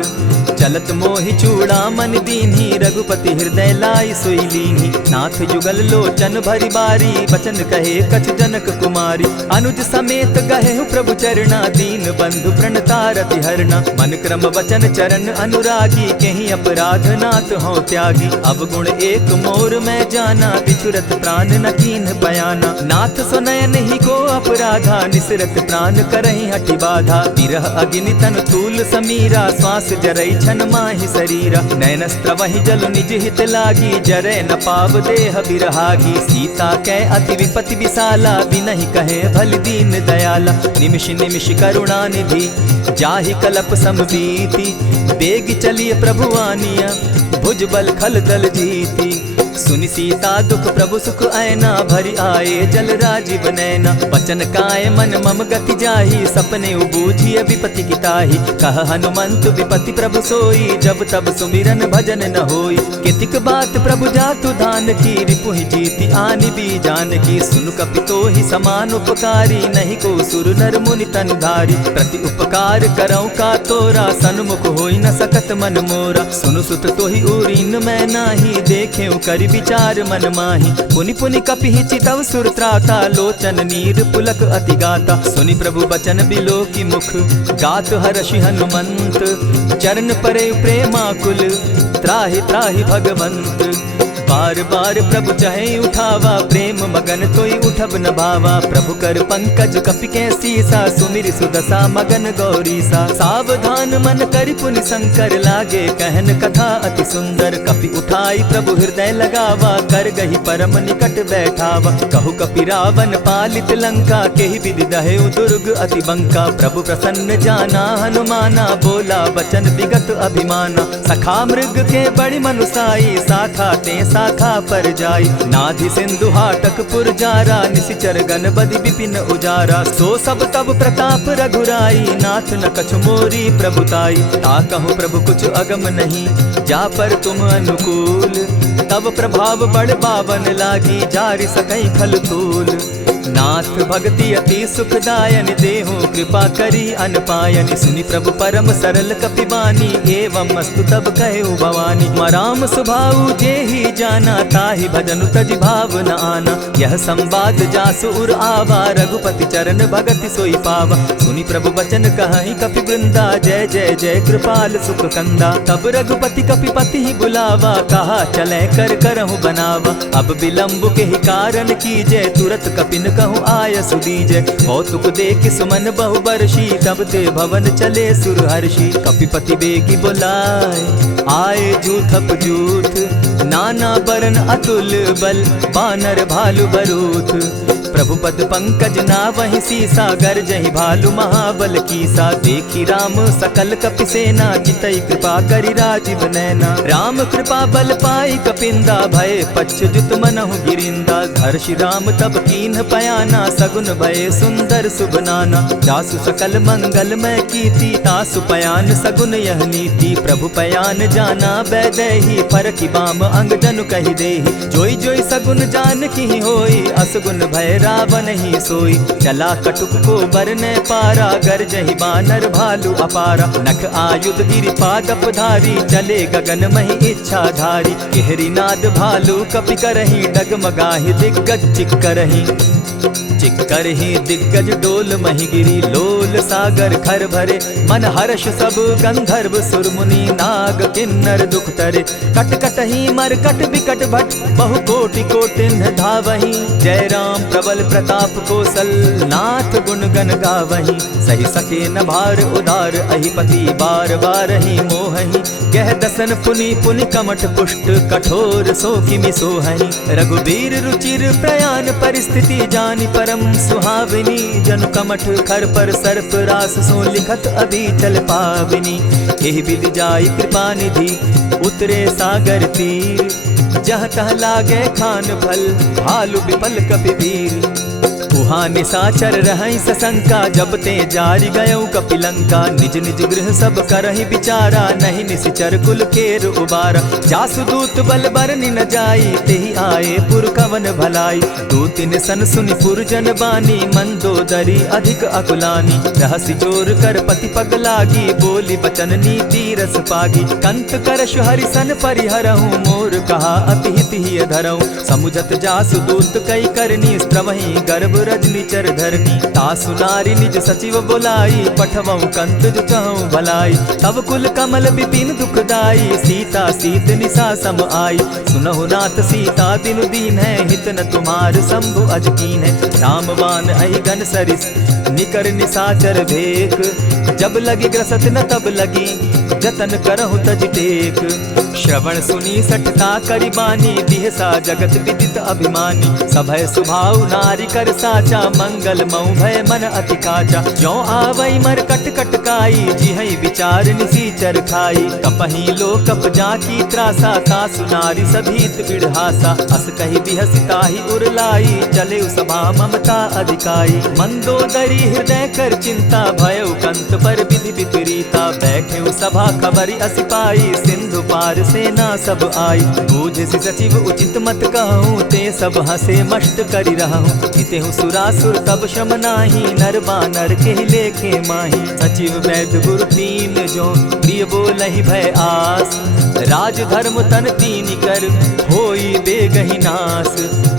चलत मोहि चूड़ामन दीन्ही, रघुपति हृदय लाई सोई लीन्ही। नाथ जुगल लोचन भरी बारी, बचन कहे कछ जनक कुमारी। अनुज समेत गहे प्रभु चरणा, दीन बंधु प्रणतारति हरना। मन क्रम वचन चरण अनुरागी, कहीं अपराध नाथ हो त्यागी। अब गुण एक मोर मैं जाना, बिछुरत प्राण न कीन्ह बयाना। नाथ सुनयन ही को अपराधा, निसरत प्राण करहि हठि बाधा। विरह अग्नि तन तूल समीरा, श्वास जरई छन माहि शरीरा। नैनस्त्र वहि जल निज हित लागी, जरै न पाव देह बिरहागी। सीता कै अति विपति विशाला, बिनहि कहे भल दीन दयाला। निमिष निमिष करुणा निधि, जाहि कलप समबीति। बेग चलिए प्रभु आनिया, भुज बल खल दल जीती। सुनि सीता दुख प्रभु सुख ऐना, भरी आए जल राजीव नैना। बचन काय मन मम गति जाही, सपने बूझिय विपति की ताही। कह हनुमंत विपति प्रभु सोई, जब तब सुमिरन भजन न होई। कितिक बात प्रभु जातु धान की, रिपुहि जीति आनि भी जान की। सुनु कपितो ही समान उपकारी, नहीं को सुर नर मुनि तन धारी। प्रति उपकार करऊँ का तोरा, सन्मुख होई न सकत मन मोरा। सुनु सुत तो ही उरीन मैं नाही, देखे करि विचार मन माही। पुनि पुनि कपिहि चितव सुर त्राता, लोचन नीर पुलक अति गाता। सुनि प्रभु बचन बिलो की मुख, गात हर्षि हनुमंत। चरण परे प्रेमाकुल, त्राहि त्राहि भगवंत। बार बार प्रभु चाहे उठावा, प्रेम मगन तोई उठब न भावा। प्रभु कर पंकज कपि के सीसा, सुमिरि सुदशा मगन गौरीसा। सावधान मन करि पुनि शंकर, लागे कहन कथा अति सुंदर। कपि उठाई प्रभु हृदय लगावा, कर गही परम निकट बैठावा। कहु कपि रावण पालित लंका, केहि विधि दहेउ दुर्ग अति बंका। प्रभु प्रसन्न जाना हनुमाना, बोला बचन विगत अभिमाना। सखा मृग के बड़ी मनुसाई, साखा ते शाखा पर जाई। नाधि सिंधु हाटक पुर जारा, निशिचर गण बदि विपिन उजारा। सो सब तब प्रताप रघुराई, नाथ न कछु मोरी प्रभुताई। ता कहूँ प्रभु कुछ अगम नहीं, जा पर तुम अनुकूल। तब प्रभाव बड़ बावन लागी, जारि सकई खल तूल। नाथ भक्ति अति सुखदायन, देहु कृपा करी अनपायन। सुनि प्रभु परम सरल कपिबानी, एवं मस्तु तब कहु भवानी। मराम सुभाऊ जेहि जाना, ताहि भजनु तज भाव न आना। यह संवाद जासु उर आवा, रघुपति चरण भगति सोई पावा। सुनि प्रभु बचन कहहि कपि वृंदा, जय जय जय कृपाल सुख कंदा। तब रघुपति कपिपति ही बुलावा, कहा चले कर करहु बनावा। अब विलंब के ही कारण कीजय, तुरत कपिन कहूँ आय सुदीजय। कौतुक देख सुमन बहु बरसी, तब ते भवन चले सुर हर्षि। कपिपति बेगी बुलाए, आए जूथप जूथ। नाना बरन अतुल बल, बानर भालु बरूथ। प्रभु पद पंकज नावहि सीसा, गरजहि भालु महाबल कीसा। देखी राम सकल कपि सेना, चितई कृपा करि राजीव नैना। राम कृपा बल पाई कपिंदा, भय पच्युत मनहु गिरिंदा। हर्षि राम तब कीन्ह पयाना, सगुन भय सुंदर शुभ नाना। जासु सकल मंगलमय कीर्ति, तासु पयान सगुन यह नीति। प्रभु पयान जाना बैदेही, फरकि बाम अंग जनु कहि देहि। जोई जोई सगुन जान की होई, असगुन भय रावण ही सोई। चला कटुक को बरने पारा, गरजहि बानर भालु अपारा। नख आयुध गिरिपादप धारी, चले गगन महि इच्छा धारी। केहरी नाद भालु कपि करहि, डगमगाहि दिग्गज चिक्करहि। चिक्करहि दिग्गज डोल महि गिरी, लोल सागर खर भरे। मन हर्ष सब गंधर्व सुर मुनि, नाग किन्नर दुख तरे। कट कटहि मरकट बिकट भट, बहु कोटि कोटिन्ह धावहि। जय राम प्रबल प्रताप कौशल, नाथ गुण गण गावहि। सही सके न भार उदार, अहिपति बार बार ही मोहहि। गह दसन पुनि पुनि कमठ पुष्ट, कठोर सो किमि सोहहि। रघुबीर रुचिर प्रयाण परिस्थिति, जानि परम सुहाविनी। जनु कमठ खर पर सर्प रास, सो लिखत अभी चल पाविनी। एहि विधि जाई कृपा निधि, उतरे सागर तीर। जह तह लागे खान फल, भालु विपल कपि वीर। उहाँ निशाचर रहै सशंका, जब ते जारि गयौ कपिलंका। निज निज गृह सब करहि विचारा, नहीं निशिचर कुल केर उबारा। जासु दूत बल बरनि न जाई, तेहि आए पुर कवन भलाई। दूतिन सन सुनि पुरजन बानी, मंदोदरी अधिक अकुलानी। रहसि जोर कर पति पग लागी, बोली बचन नीति रस पागी। कंत करश हरि सन परिहरहु, मोर कहा अति हित ही धरहु। समुझत जासु दूत कई करनी, स्त्रवहि गर्भ रजनीचर धरनी। तासु नारी निज सचिव बोलाई, पठवऊ कंत जो चहु भलाई। तब कुल कमल विपिन दुखदाई, सीता सीत निशा सम आई। सुनहु नाथ सीता दिनु दीन है, हित न तुम्हार शंभु अज कीन है। रामवान अहिगन सरिस, निकर निशाचर भेक। जब लगी ग्रसत न तब लगी, जतन करहु तज टेक। श्रवण सुनी सठता करि बानी, बिहसा जगत विदित अभिमानी। सभय सुभाव नारी कर साचा, मंगल मऊ भय मन अति काचा। जो आवई मर कट कट काई, जिहई विचार निसीचर खाई। कपही लो कप जाकी त्रासा, तासु नारी सभीत बिढ़हासा। अस कही बिहसिता ही उरलाई, चले सभा ममता अधिकाई। मंदोदरी हृदय कर चिंता, भयउ कंत पर विधि विपरीता। बैठे सभा खबरि अस पाई, सिंधु पार सेना सब आई। बूझसि सचिव उचित मत कहूँ, ते सब हसे मष्ट करि रहूँ। जितेहु सुरासुर तब श्रम नाही, नर बानर के लेखे माही। सचिव वैद्य गुरु तीन जो, प्रिय बोलहि भय आस। राज धर्म तन तीन कर, होई बेगहि नास।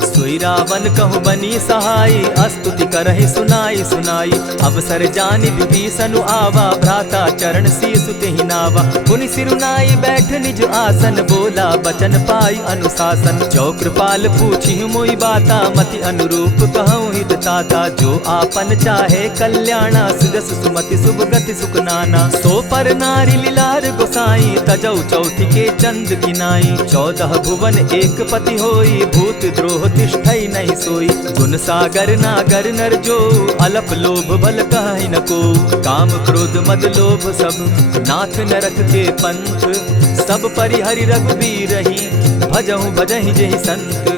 सोई रावण कहु बनी सहाई, अस्तुति करहि सुनाई सुनाई। अवसर जानि विभीषण आवा, भ्राता चरण शीसु तेहि नावा। पुनि सिरुनाई बैठ निज आसन, बोला बचन पाई अनुशासन। जो कृपाल पूछि मोई बाता, मति अनुरूप कहूँ हित ताता। जो आपन चाहे कल्याणा, सुजस सुमति शुभ गति सुख नाना। सो पर नारी लीलार गोसाई, तजौ चौथि के चंद किनाई। 14 भुवन एक पति होई, भूत द्रोह तिष्ठई नहीं सोई। गुण सागर नागर नर जो, अलप लोभ बल कहि न को। काम क्रोध मद लोभ सब, नाथ नरक के पंथ। सब परिहरि रघुबीर ही, भजहु भजहि जेहि संत।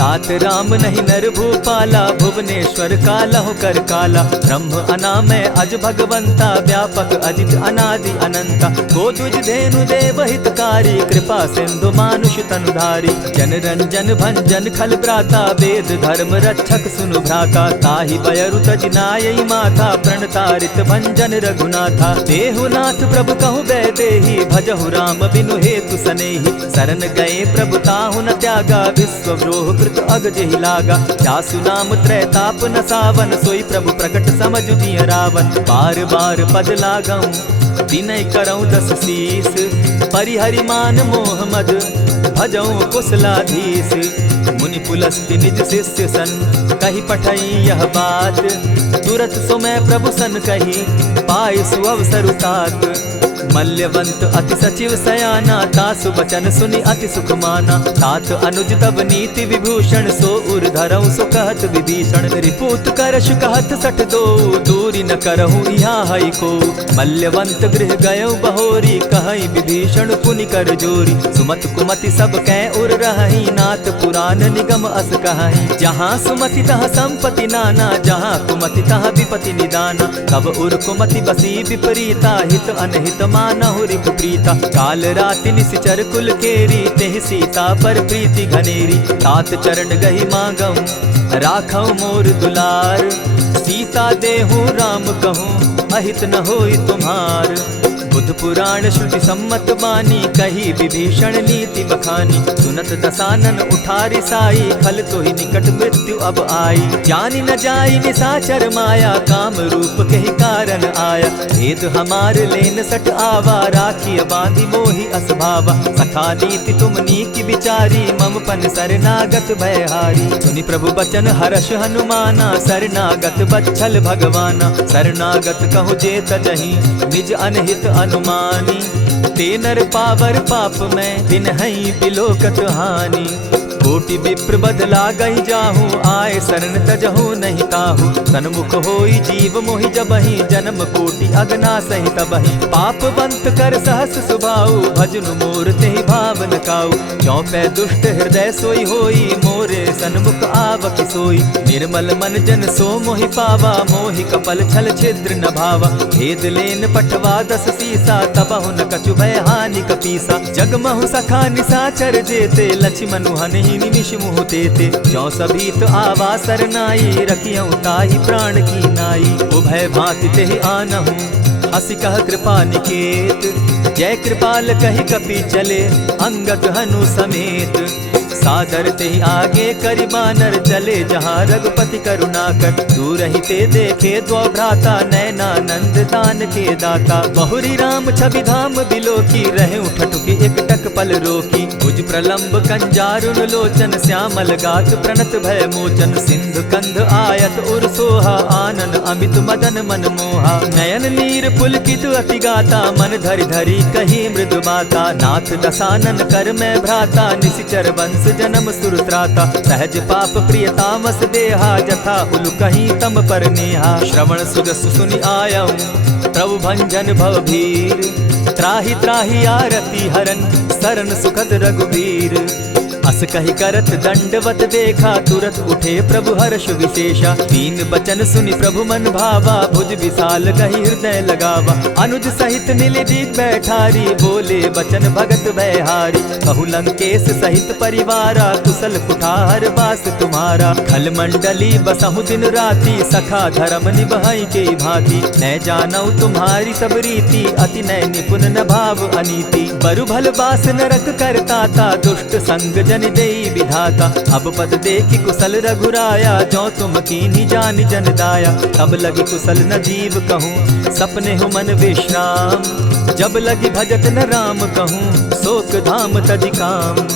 तात राम नहीं नर भूपाला, भुवनेश्वर कालहु कर काला। ब्रह्म अनामय अज भगवंता, व्यापक अजित अनादि अनंता। को तुझ धेनु देव हितकारी, कृपा सिंधु मानुष तनुधारी। जन रंजन भंजन खल भ्राता, वेद धर्म रक्षक सुनु भ्राता। ताहि बयरु तज नायई माथा, प्रणतारित भंजन रघुनाथा। देहुनाथ प्रभु कहु बैदेही, भजहु राम बिनु हेतु सनेही। शरण गए प्रभु ताहु न त्यागा, विश्वद्रोह कृत अग जेहि लागा। जासु नाम त्रैताप न सावन, सोई प्रभु प्रकट समझ जिय रावण। बार बार पद लागऊं, विनय करऊं 10 शीस। परिहरि मान मोह मद, भजऊं कुशलाधीश। मुनि पुलस्ति निज शिष्य सन, कही पठई यह बात। तुरत सो मैं प्रभु सन कही, पाए सुअवसर तात। मल्यवंत अति सचिव सयाना, तासु बचन सुनि अति सुख माना। तात अनुज तब नीति विभूषण, सो उर धरऊं सो कहत विभीषण। रिपुत करश कहत सठ दो, दूरी न करहूँ यहाँ हई को। मल्यवंत गृह गयो बहोरी, कहई विभीषण पुनि कर जोरी। सुमत कुमति सब कै उर रहई, नाथ पुराण निगम अस कहई। जहाँ सुमति तहाँ संपत्ति नाना, जहाँ कुमति तहाँ विपति निदाना। तब उर कुमति बसी विपरीता, हित अनहित मानहु रिपु प्रीता। काल राति निशिचर कुल केरी, तेहि सीता पर प्रीति घनेरी। तात चरण गहि मांगऊं, राखऊं मोर दुलार। सीता देहूं राम कहूं, अहित न होई तुम्हार। बुध पुराण श्रुति सम्मत बानी, कही विभीषण नीति बखानी। सुनत दसानन उठारी साई, खल तो ही निकट मृत्यु अब आई। जानी न जाई निसाचर माया, काम रूप के ही कारण आया। भेद हमार लेन सट आवा, राखी बांधी मोहि असभावा। सखा नीति तुम नीति विचारी, मम पन शरणागत भयहारी। सुनि प्रभु बचन हर्ष हनुमाना, शरणागत बच्छल भगवाना। शरणागत कहु जे तजहि, निज अनहित अनुमानी। ते नर पावर पाप में, बिनहि बिलोकत हानि। कोटि विप्र बदला गई जाहू, आए शरण तजहू नहीं ताहू। सन्मुख होई जीव मोहि जबहि, जन्म कोटि अगना सहि तबहि। पापवंत कर सहस सुभाऊ, भजनु मोर तेहि भावन काऊ। चौपै दुष्ट हृदय सोई होई, मोरे सन्मुख आवक सोई। निर्मल मन जन सो मोहि पावा, मोहि कपल छल छिद्र न भावा। भेद लेन पठवा 10 सीसा, तबहु न कछु भय हानि कपीसा। जगमहु सखा निसाचर जेते, लक्ष्मणु हनि निमिष मुह देते। जो सभीत आवा सरनाई, रखियऊं ताहि प्राण की नाई। उभय भांति तेहि आनहूं, हसी कह कृपा निकेत। जय कृपाल कहि कपि चले, अंगद हनु समेत। सादर ते आगे करि बानर, चले जहाँ रघुपति करुणाकर। दूर ही ते देखे द्वौ भ्राता, नैनानंद दान के दाता। बहुरी राम छवि धाम बिलोकी, रहे उठटुकी एक टक पल रोकी। भुज प्रलंब कंजारुन लोचन, श्यामल गात प्रणत भय मोचन। सिंधु कंध आयत उर सो सोहा, आनन अमित मदन मन मोहा। नयन नीर पुलकित अति गाता, मन धरि धरि कही मृदु बाता। नाथ दसानन कर मैं भ्राता, निशिचर वंश जन्म सुरत्राता। सहज पाप प्रियतामस देहा, जथा उलु कहीं तम पर नेहा। श्रवण सुजस सुनि आयऊं, प्रभु भंजन भवभीर। त्राहि त्राहि आरती हरन, सरन सुखद रघुबीर। अस कहि करत दंडवत देखा, तुरत उठे प्रभु हर्ष विशेषा। दीन बचन सुनि प्रभु मन भावा, भुज विशाल कहि हृदय लगावा। अनुज सहित नीलदीप बैठारी, बोले बचन भगत भयहारी। कहु लंकेश सहित परिवारा, कुशल कुठार बास तुम्हारा। खल मंडली बसहु दिन राति, सखा धर्म निभई के भांति। न जानौ तुम्हारी सब रीति, अति नय निपुण न भाव अनीति। बरु भल बास नरक करताता, दुष्ट संग जन देई विधाता। अब पद देखि कुशल रघुराया, जो तुम कीन्ही जानि जन दाया। तब लगी कुशल न जीव कहूँ, सपने हो मन विश्राम। जब लगी भजत न राम कहूँ, शोक धाम तजि काम।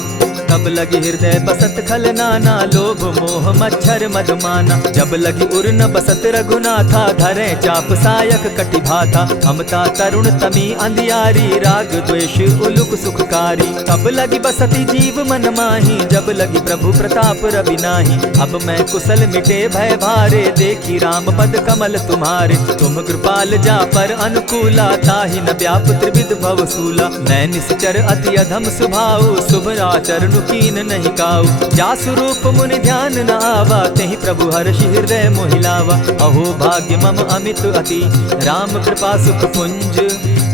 तब लगी हृदय बसत खल नाना, लोभ मोह मच्छर मधुमाना। जब लगी उर न बसत रघुनाथा, धरे चाप सायक कटि भाथा। ममता तरुण तमी अंधियारी, राग द्वेष उलुक सुखकारी। तब लगी बसती जीव मन माही, जब लगी प्रभु प्रताप रवि नाही। अब मैं कुशल मिटे भय भारे, देखी राम पद कमल तुम्हारे। तुम कृपाल जा पर अनुकूला, ताहि न व्याप त्रिविध भवसूला। मैं निश्चर अति अधम स्वभाव, शुभ आचरण कीन नहीं काऊ। जासु रूप मुनि ध्यान न आवा, तेहि प्रभु हर्षि हृदय मोहिलावा। अहो भाग्य मम अमित अति, राम कृपा सुख पुंज।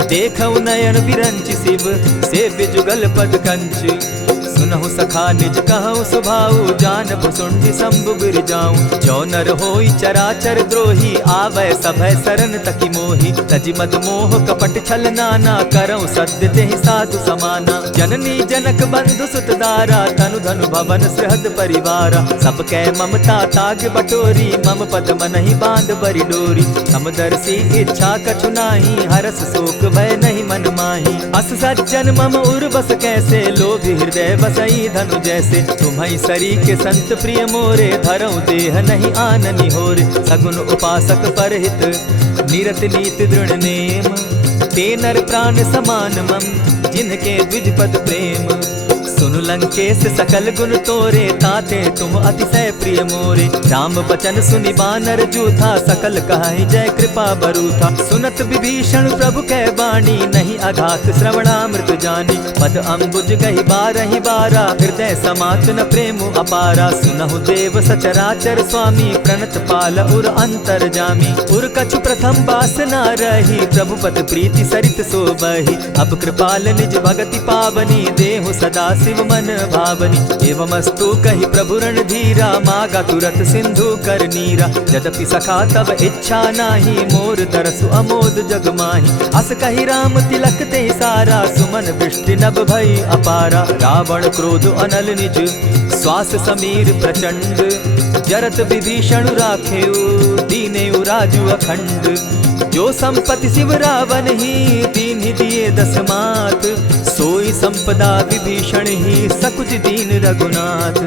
देखऊ नयन विरंचि शिव, सेव्य जुगल पद कंच। सुनहु सखा निज कहूँ सुभाऊ, जान भुसुंडी शंभु गिर जाऊं। जो नर होई चराचर द्रोही, आवै सभय सरन तकी मोही। तजि मद मोह कपट छल नाना, करऊं सत्य तेहि साधु समाना। जननी जनक बंधु सुत दारा, तनु धनु भवन सृहद परिवारा। सब कै ममता ताग बटोरी, मम पद मनहि बांध बरि डोरी। समदर्शी इच्छा कछु नाही, हरस शोक भय नहीं मन माही। अस सज्जन मम उर बस कैसे, लोभी हृदय बसई धनु जैसे। तुम्हारी सरी के संत प्रिय मोरे, धरऊं देह नहीं आननि होरे। सगुन उपासक परहित, निरत नीत दृढ़ नेम। ते नर प्राण समान मम, जिनके द्विज पद प्रेम। सुनु लंकेश सकल गुण तोरे, ताते तुम अतिशय प्रिय मोरे। राम बचन सुनि बानर जूथा, सकल कहाहि जय कृपा बरूथा। सुनत विभीषण प्रभु कै बाणी, नहीं अघात श्रवणामृत जानी। पद अम्बुज गहि बारहि बारा, हृदय समात न प्रेम अपारा। सुनहु देव सचराचर स्वामी, प्रणत पाल उर अंतर जामी। उर कछु प्रथम बास न रही, प्रभु पद प्रीति सरित सोबहि। अब कृपाल निज भगति पावनी, देहु सदा शिव मन भावनी। एवमस्तु कहि प्रभु रणधीरा, मागा तुरत सिंधु कर नीरा। यद्यपि सखा तब इच्छा नाही, मोर तरसु अमोद जग माही। अस कहि राम तिलक ते सारा, सुमन वृष्टि नभ भई अपारा। रावण क्रोध अनल निज, श्वास समीर प्रचंड। जरत विभीषण राखेउ, दीनेउ राजु अखंड। जो संपत्ति शिव रावण ही, दीन्हि दिए दस मात। सोई संपदा विभीषण ही, सकुच दीन रघुनाथ।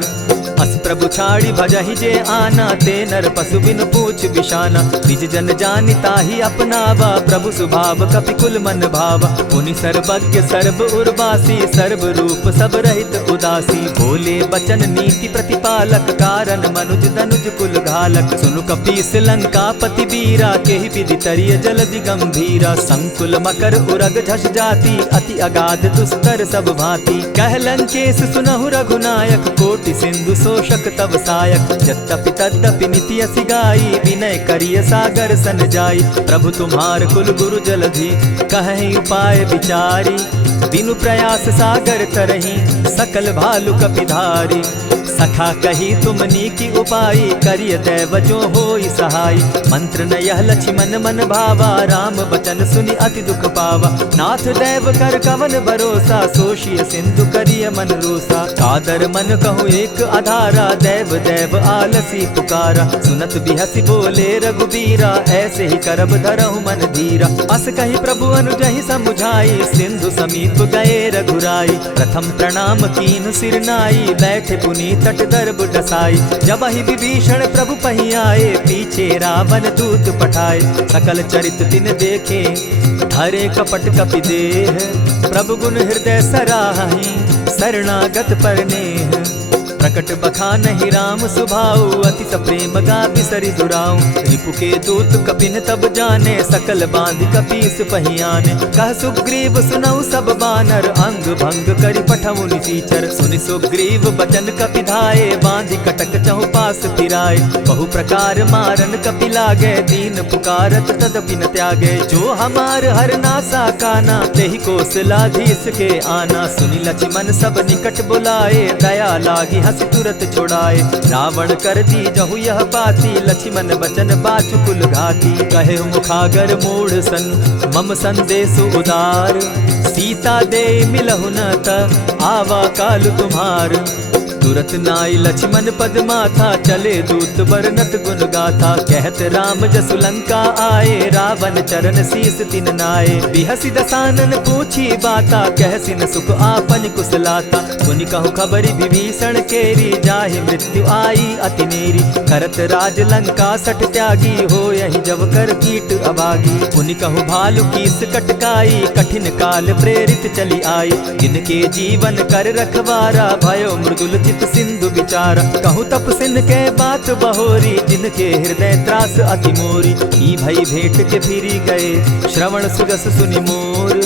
अस प्रभु छाड़ी भजहि जे आना, ते नर पशु बिनु पूछ बिशाना। निज जन जानि ताहि अपनावा, प्रभु स्वभाव कपिकुल मन भावा। मुनि सर्वज्ञ सर्व उर्वासी, सर्व रूप सब रहित उदासी। बोले बचन नीति प्रतिपालक, कारण मनुज दनुज कुल घालक। सुनु कपीस लंकापति वीरा, केहि विधि तरिय जलधि गंभीरा। संकुल मकर उरग झष जाति, अति अगाध दुस्तर सब भांति। कह लंकेश सुनहु रघुनायक, कोटि सिंधु शोषक तव सायक। यद्यपि तद्यपि निति असि गाई, विनय करिय सागर सन जाई। प्रभु तुम्हार कुल गुरु जलधि, कहि उपाय विचारी। बिनु प्रयास सागर तरही, सकल भालु कपिधारी। सखा कही तुमनी की उपाय, करिय दैव जो होई सहाय। मंत्र न यह लक्ष्मण मन भावा, राम बचन सुनि अति दुख पावा। नाथ दैव कर कवन भरोसा, सोषिय सिंधु करिय मन रोसा। कादर मन कहूँ एक आधारा, दैव दैव आलसी पुकारा। सुनत बिहसी बोले रघुबीरा, ऐसे ही करब धरहु मन धीरा। अस कही प्रभु अनुजहि समुझाई, सिंधु समीप गए रघुराई। प्रथम प्रणाम कीन सिर नाई, बैठे पुनीत तट दर्ब डसाई। जब ही विभीषण प्रभु पही आए, पीछे रावण दूत पठाए। सकल चरित तिन देखे, धरे कपट कपि देह। प्रभु गुण हृदय सराहि, शरणागत पर नेह। प्रकट बखानहि राम सुभाऊ, अति सप्रेम गा बिसरि दुराऊ। रिपु के दूत कपिन तब जाने, सकल बांधि कपीस पहियाने। कह सुग्रीव सुनऊ सब बानर, अंग भंग करि पठऊ निसीचर। सुनि सुग्रीव बचन कपि धाये, बांधि कटक चहु पास फिराए। बहु प्रकार मारन कपि लागे, दीन पुकारत तदपि न त्यागे। जो हमार हर नासा काना, तेहि कौशलाधीश के आना। सुनि लक्ष्मण सब निकट बुलाए, दया लागी हंस तुरत छोड़ाए। रावण कर दी जहु यह पाती, लक्ष्मण बचन बाचु कुल घाती। कहे मुखागर मूढ़ सन, मम संदेश उदार। सीता दे मिलहु न त, आवा काल तुम्हार। तुरत नाई लक्ष्मण पद माथा, चले दूत बरनत गुण गाथा। कहत राम जसु लंका आए, रावण चरण शीस तिन नाये। बिहसि दसानन पूछी बाता, कहसि न सुख आपन कुशलाता। मुनि कहु खबरि विभीषण केरी, जाहि मृत्यु आई अति नेरी। करत राज लंका सठ त्यागी, हो यही जब कर कीट अभागी। मुनि कहु भालु कीस कटकाई, कठिन काल प्रेरित चली आई। जिनके जीवन कर रखवारा, भयो मृदुल सिंधु विचार। कहु तप सिन के बात बहोरी, जिनके हृदय त्रास अति मोरी। ई भई भेंट के फिरी गए, श्रवण सुजस सुनि मोर।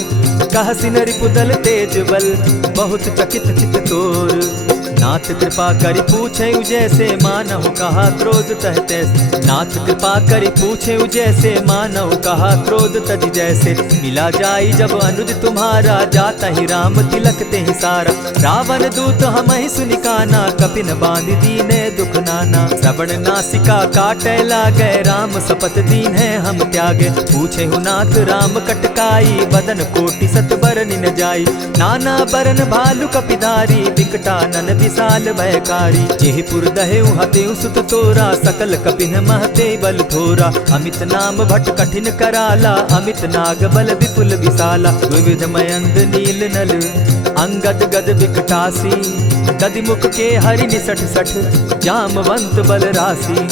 कह सिन रिपुदल तेज बल, बहुत चकित चित तोर। नाथ कृपा करि पूछे जैसे, मानहु कहा क्रोध तह तैसे। नाथ कृपा करि पूछे जैसे, मानहु कहा क्रोध तज जैसे। मिला जाई जब अनुज तुम्हारा, जाता ही राम तिलक ते ही सारा। रावण दूत हम ही सुनिकाना, कपिन बांध दीने दुख नाना। श्रवण नासिका काटे लागे, राम सपत दीन है हम त्यागे। पूछे हु नाथ राम कटकाई, बदन कोटि सत बरन न जाई। नाना बरन भालु कपिधारी, विकटानन विशाल भयकारी। जेहिपुर दहेउ हतेउ सुत तोरा, सकल कपिन महते बल थोरा। अमित नाम भट कठिन कराला, अमित नाग बल विपुल विशाला। विविध मयंद नील नल, अंगद गद विकटासी। गदिमुख के हरि निसठ सठ, जामवंत बल राशि।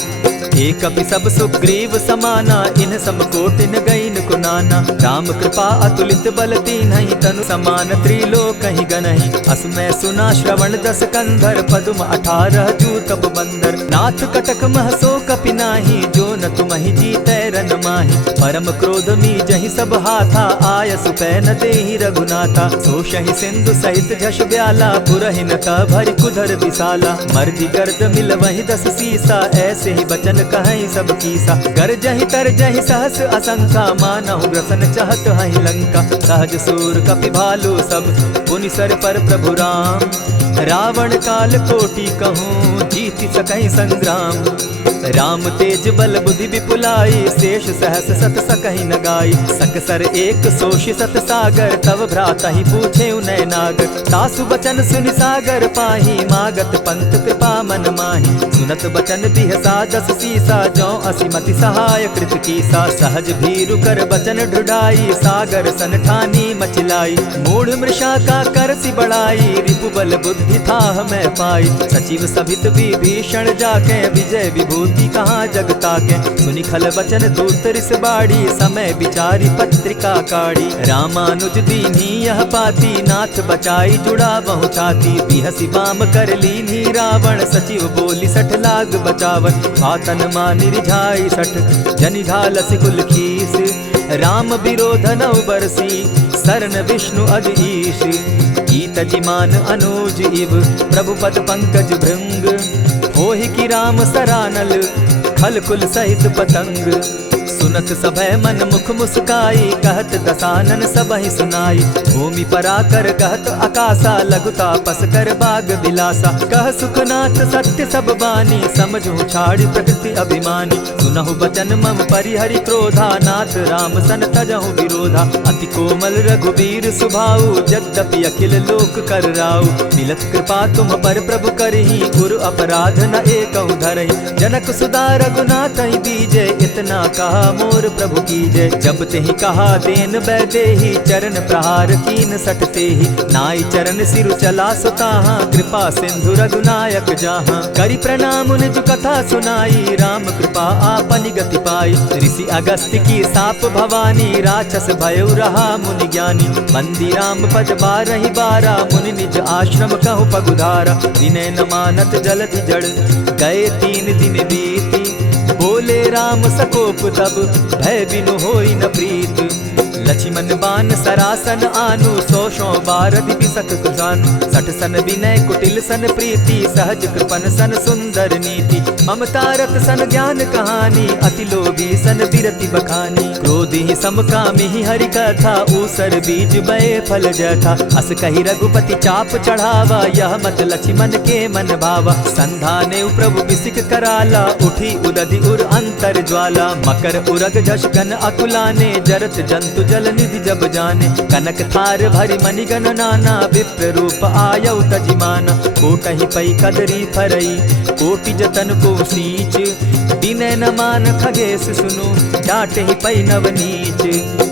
एक कपि सब सुग्रीव समाना, इन समकोटिन गईन कुनाना। राम कृपा अतुलित बल तीन्हि, तनु समान त्रिलोक ही गनहि। असमय सुना श्रवण दस कंधर, पदुम 18 जूतब बंदर। नाथ कटक महसो कपि नाही, जो न तुमहि जीतै रन माहि। परम क्रोध मी जहि सब हाथा, आय सुपै न देहि रघुनाथा। सोषहि सिंधु सहित झष ब्याला, पुरहि न त भरि कुधर विशाला। मर्दि गर्द मिल वहि 10 सीसा, ऐसे ही बचन कहीं सब कीसा। गरजहि तरजहि सहस असंखा, मानहु ग्रसन चहत हहि लंका। सहज सूर कपि भालु सब, पुनि सर पर प्रभु राम। रावण काल कोटि कहूँ, जीति सकहि संग्राम। राम तेज बल बुद्धि विपुलाई, शेष सहस सत सकहि न गाई। सकसर एक सोषि सत सागर, तव भ्राता ही पूछे उनय नागर। तासु बचन सुनि सागर पाही, मागत पंथ कृपा मन माही। सुनत बचन बिहसा 10 सीसा, जौ असिमति सहाय कृत कीसा। सहज भीरु कर बचन ढुढ़ाई, सागर सन ठानी मचिलाई। मूढ़ मृषा का करसि बढ़ाई, रिपु बल बुद्धि थाह मैं पाई। सचिव सभित विभीषण जाके, विजय विभूति कहाँ जगता के। सुनि खल बचन दूत रिस बाड़ी, समय विचारी पत्रिका काढ़ी। रामानुज दीन्ही यह पाती, नाथ बचाई जुड़ा बहु छाती। बिहसि बाम कर लीन्ही रावण, सचिव बोली 60 लाग बचावन। आतन मानि रिझाई 60, जनि घालसि कुल खीस। राम विरोध नौ बरसी, शरण विष्णु अज ईश। ईत जिमान अनुज इव, प्रभु पद पंकज भृंग। होहि कि राम सरानल, खल कुल सहित पतंग। सुनत सभय मन मुख मुस्काई, कहत दसानन सबहि सुनाई। भूमि पराकर कहत आकाशा, लघुता पस कर बाग बिलासा। कह सुखनाथ सत्य सब बानी, समझू छाड़ प्रकृति अभिमानी। सुनहु बचन मम परिहरि क्रोधा, नाथ राम सन तजहु विरोधा। अति कोमल रघुबीर सुभाऊ, यद्यपि अखिल लोक कर राऊ। मिलत कृपा तुम पर प्रभु करही, गुरु अपराध न एकहु धरहि। जनक सुदा रघुनाथ ही दीजे, इतना कहा मोर प्रभु की जय। जब ते ही कहा देन बैदे ही, चरण प्रहार कीन सटते ही। नाई चरण सिरु चला सुताहा, कृपा सिंधु रघुनायक जाहा। करि प्रणाम निज कथा सुनाई, राम कृपा आपनि गति पाई। ऋषि अगस्त्य की साप भवानी, राक्षस भयउ रहा मुनि ज्ञानी। बंदी राम पद बारहि बारा, मुनि निज आश्रम कहु पगुधारा। विनय न मानत जलधि जड़, गए 3 दिन बीती। बोले राम सकोप तब, भय बिनु होई न प्रीत। लक्ष्मण बान सरासन आनु, 100 बारधि बिसक कुजानु। 60 सन विनय कुटिल सन प्रीति, सहज कृपन सन सुंदर नीति। ममता रत सन ज्ञान कहानी, अति लोभी सन बिरति बखानी। क्रोधि समकामी हरि कथा, ऊसर बीज बये फल जथा। अस कही रघुपति चाप चढ़ावा, यह मत लक्ष्मण के मन भावा। संधाने प्रभु बिसिक कराला, उठी उदधि उर अंतर ज्वाला। मकर उरग झष गन अकुलाने, जरत जंतु जल निधि जब जाने। कनक थार भरि मणिगण नाना, विप्र रूप आयौ तजिमाना। कोटहि पै कदरी फरई, कोटि जतन को सींच। विनय न मान खगेश सुनु, डांटे ही पै नवनीच।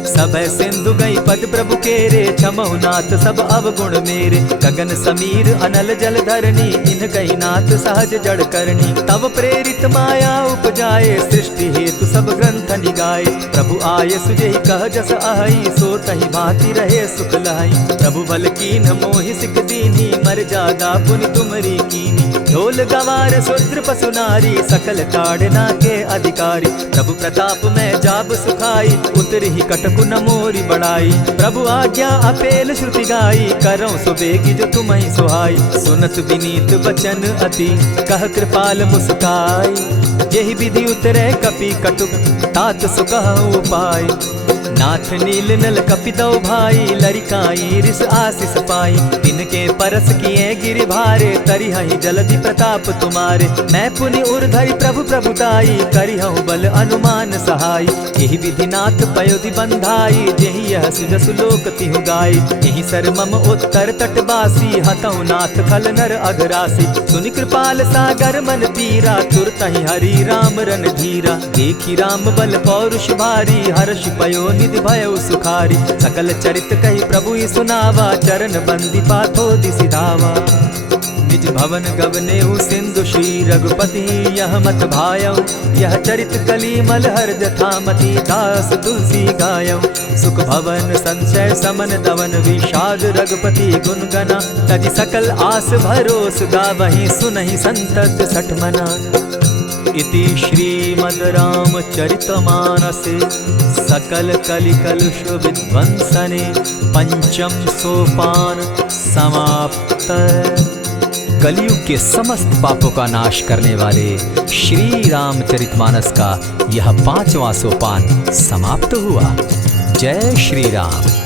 सब सिंधु गई पद प्रभु केरे, क्षमहु नाथ सब अवगुण मेरे। गगन समीर अनल जल धरनी, इन कही नाथ सहज जड़ करनी। तब प्रेरित माया उपजाए, सृष्टि हेतु सब ग्रंथ निगाए। प्रभु आये सुजेहि कह जस अहई, सो तहि भांति रहे सुख लहई। प्रभु बल कीन मोहि सिख दीनी, मर्यादा पुनि तुमरी कीनी। ढोल गवार शूद्र पशु नारी, सकल ताड़ना के अधिकारी। प्रभु प्रताप में जाब सुखाई, उतरि ही कटकु न मोरी बड़ाई। प्रभु आज्ञा अपेल श्रुति गाई, करौ सुबेगी जो तुम्हि सुहाई। सुनत विनीत बचन अति, कह कृपाल मुस्काई। यही विधि उतरे कपि कटुक, तात सुकहु उपाय। नाथ नील नल कपितौ भाई, लरिकाई रिस आशीष पाई। तिनके परस किए गिरि भारे, तरिहहि जलधि प्रताप तुम्हारे। मैं पुनि उर्धरि प्रभु प्रभुताई, करिहु बल अनुमान सहाय। यही विधि नाथ पयोधि बंधाई, जेहि यह सुजसु लोक तिहु गाई। यही सर मम उत्तर तटवासी, हतौ नाथ खल नर अघरासी। सुनि कृपाल सागर मन पीरा, तुरतहि हरि राम रन धीरा। देखी राम बल पौरुष भारी, हर्ष पयो निधि भयउ सुखारी। सकल चरित कही प्रभु ही सुनावा, चरण बंदी पाथो दिसि धावा। निज भवन गवनेहु सिंधु श्री रघुपति, यह मत भायौ। यह चरित कली मलहर जथामति, दास तुलसी गायौ। सुख भवन संशय समन दवन, विषाद रघुपति गुण गना। तजि सकल आस भरोस, गावहि सुनहि संतत सठ मना। इति श्रीमद् रामचरितमानसे, सकल कलिकलुष विध्वंसने। पंचम सोपान समाप्त। कलयुग के समस्त पापों का नाश करने वाले श्री रामचरितमानस का यह 5वां सोपान समाप्त हुआ। जय श्री राम।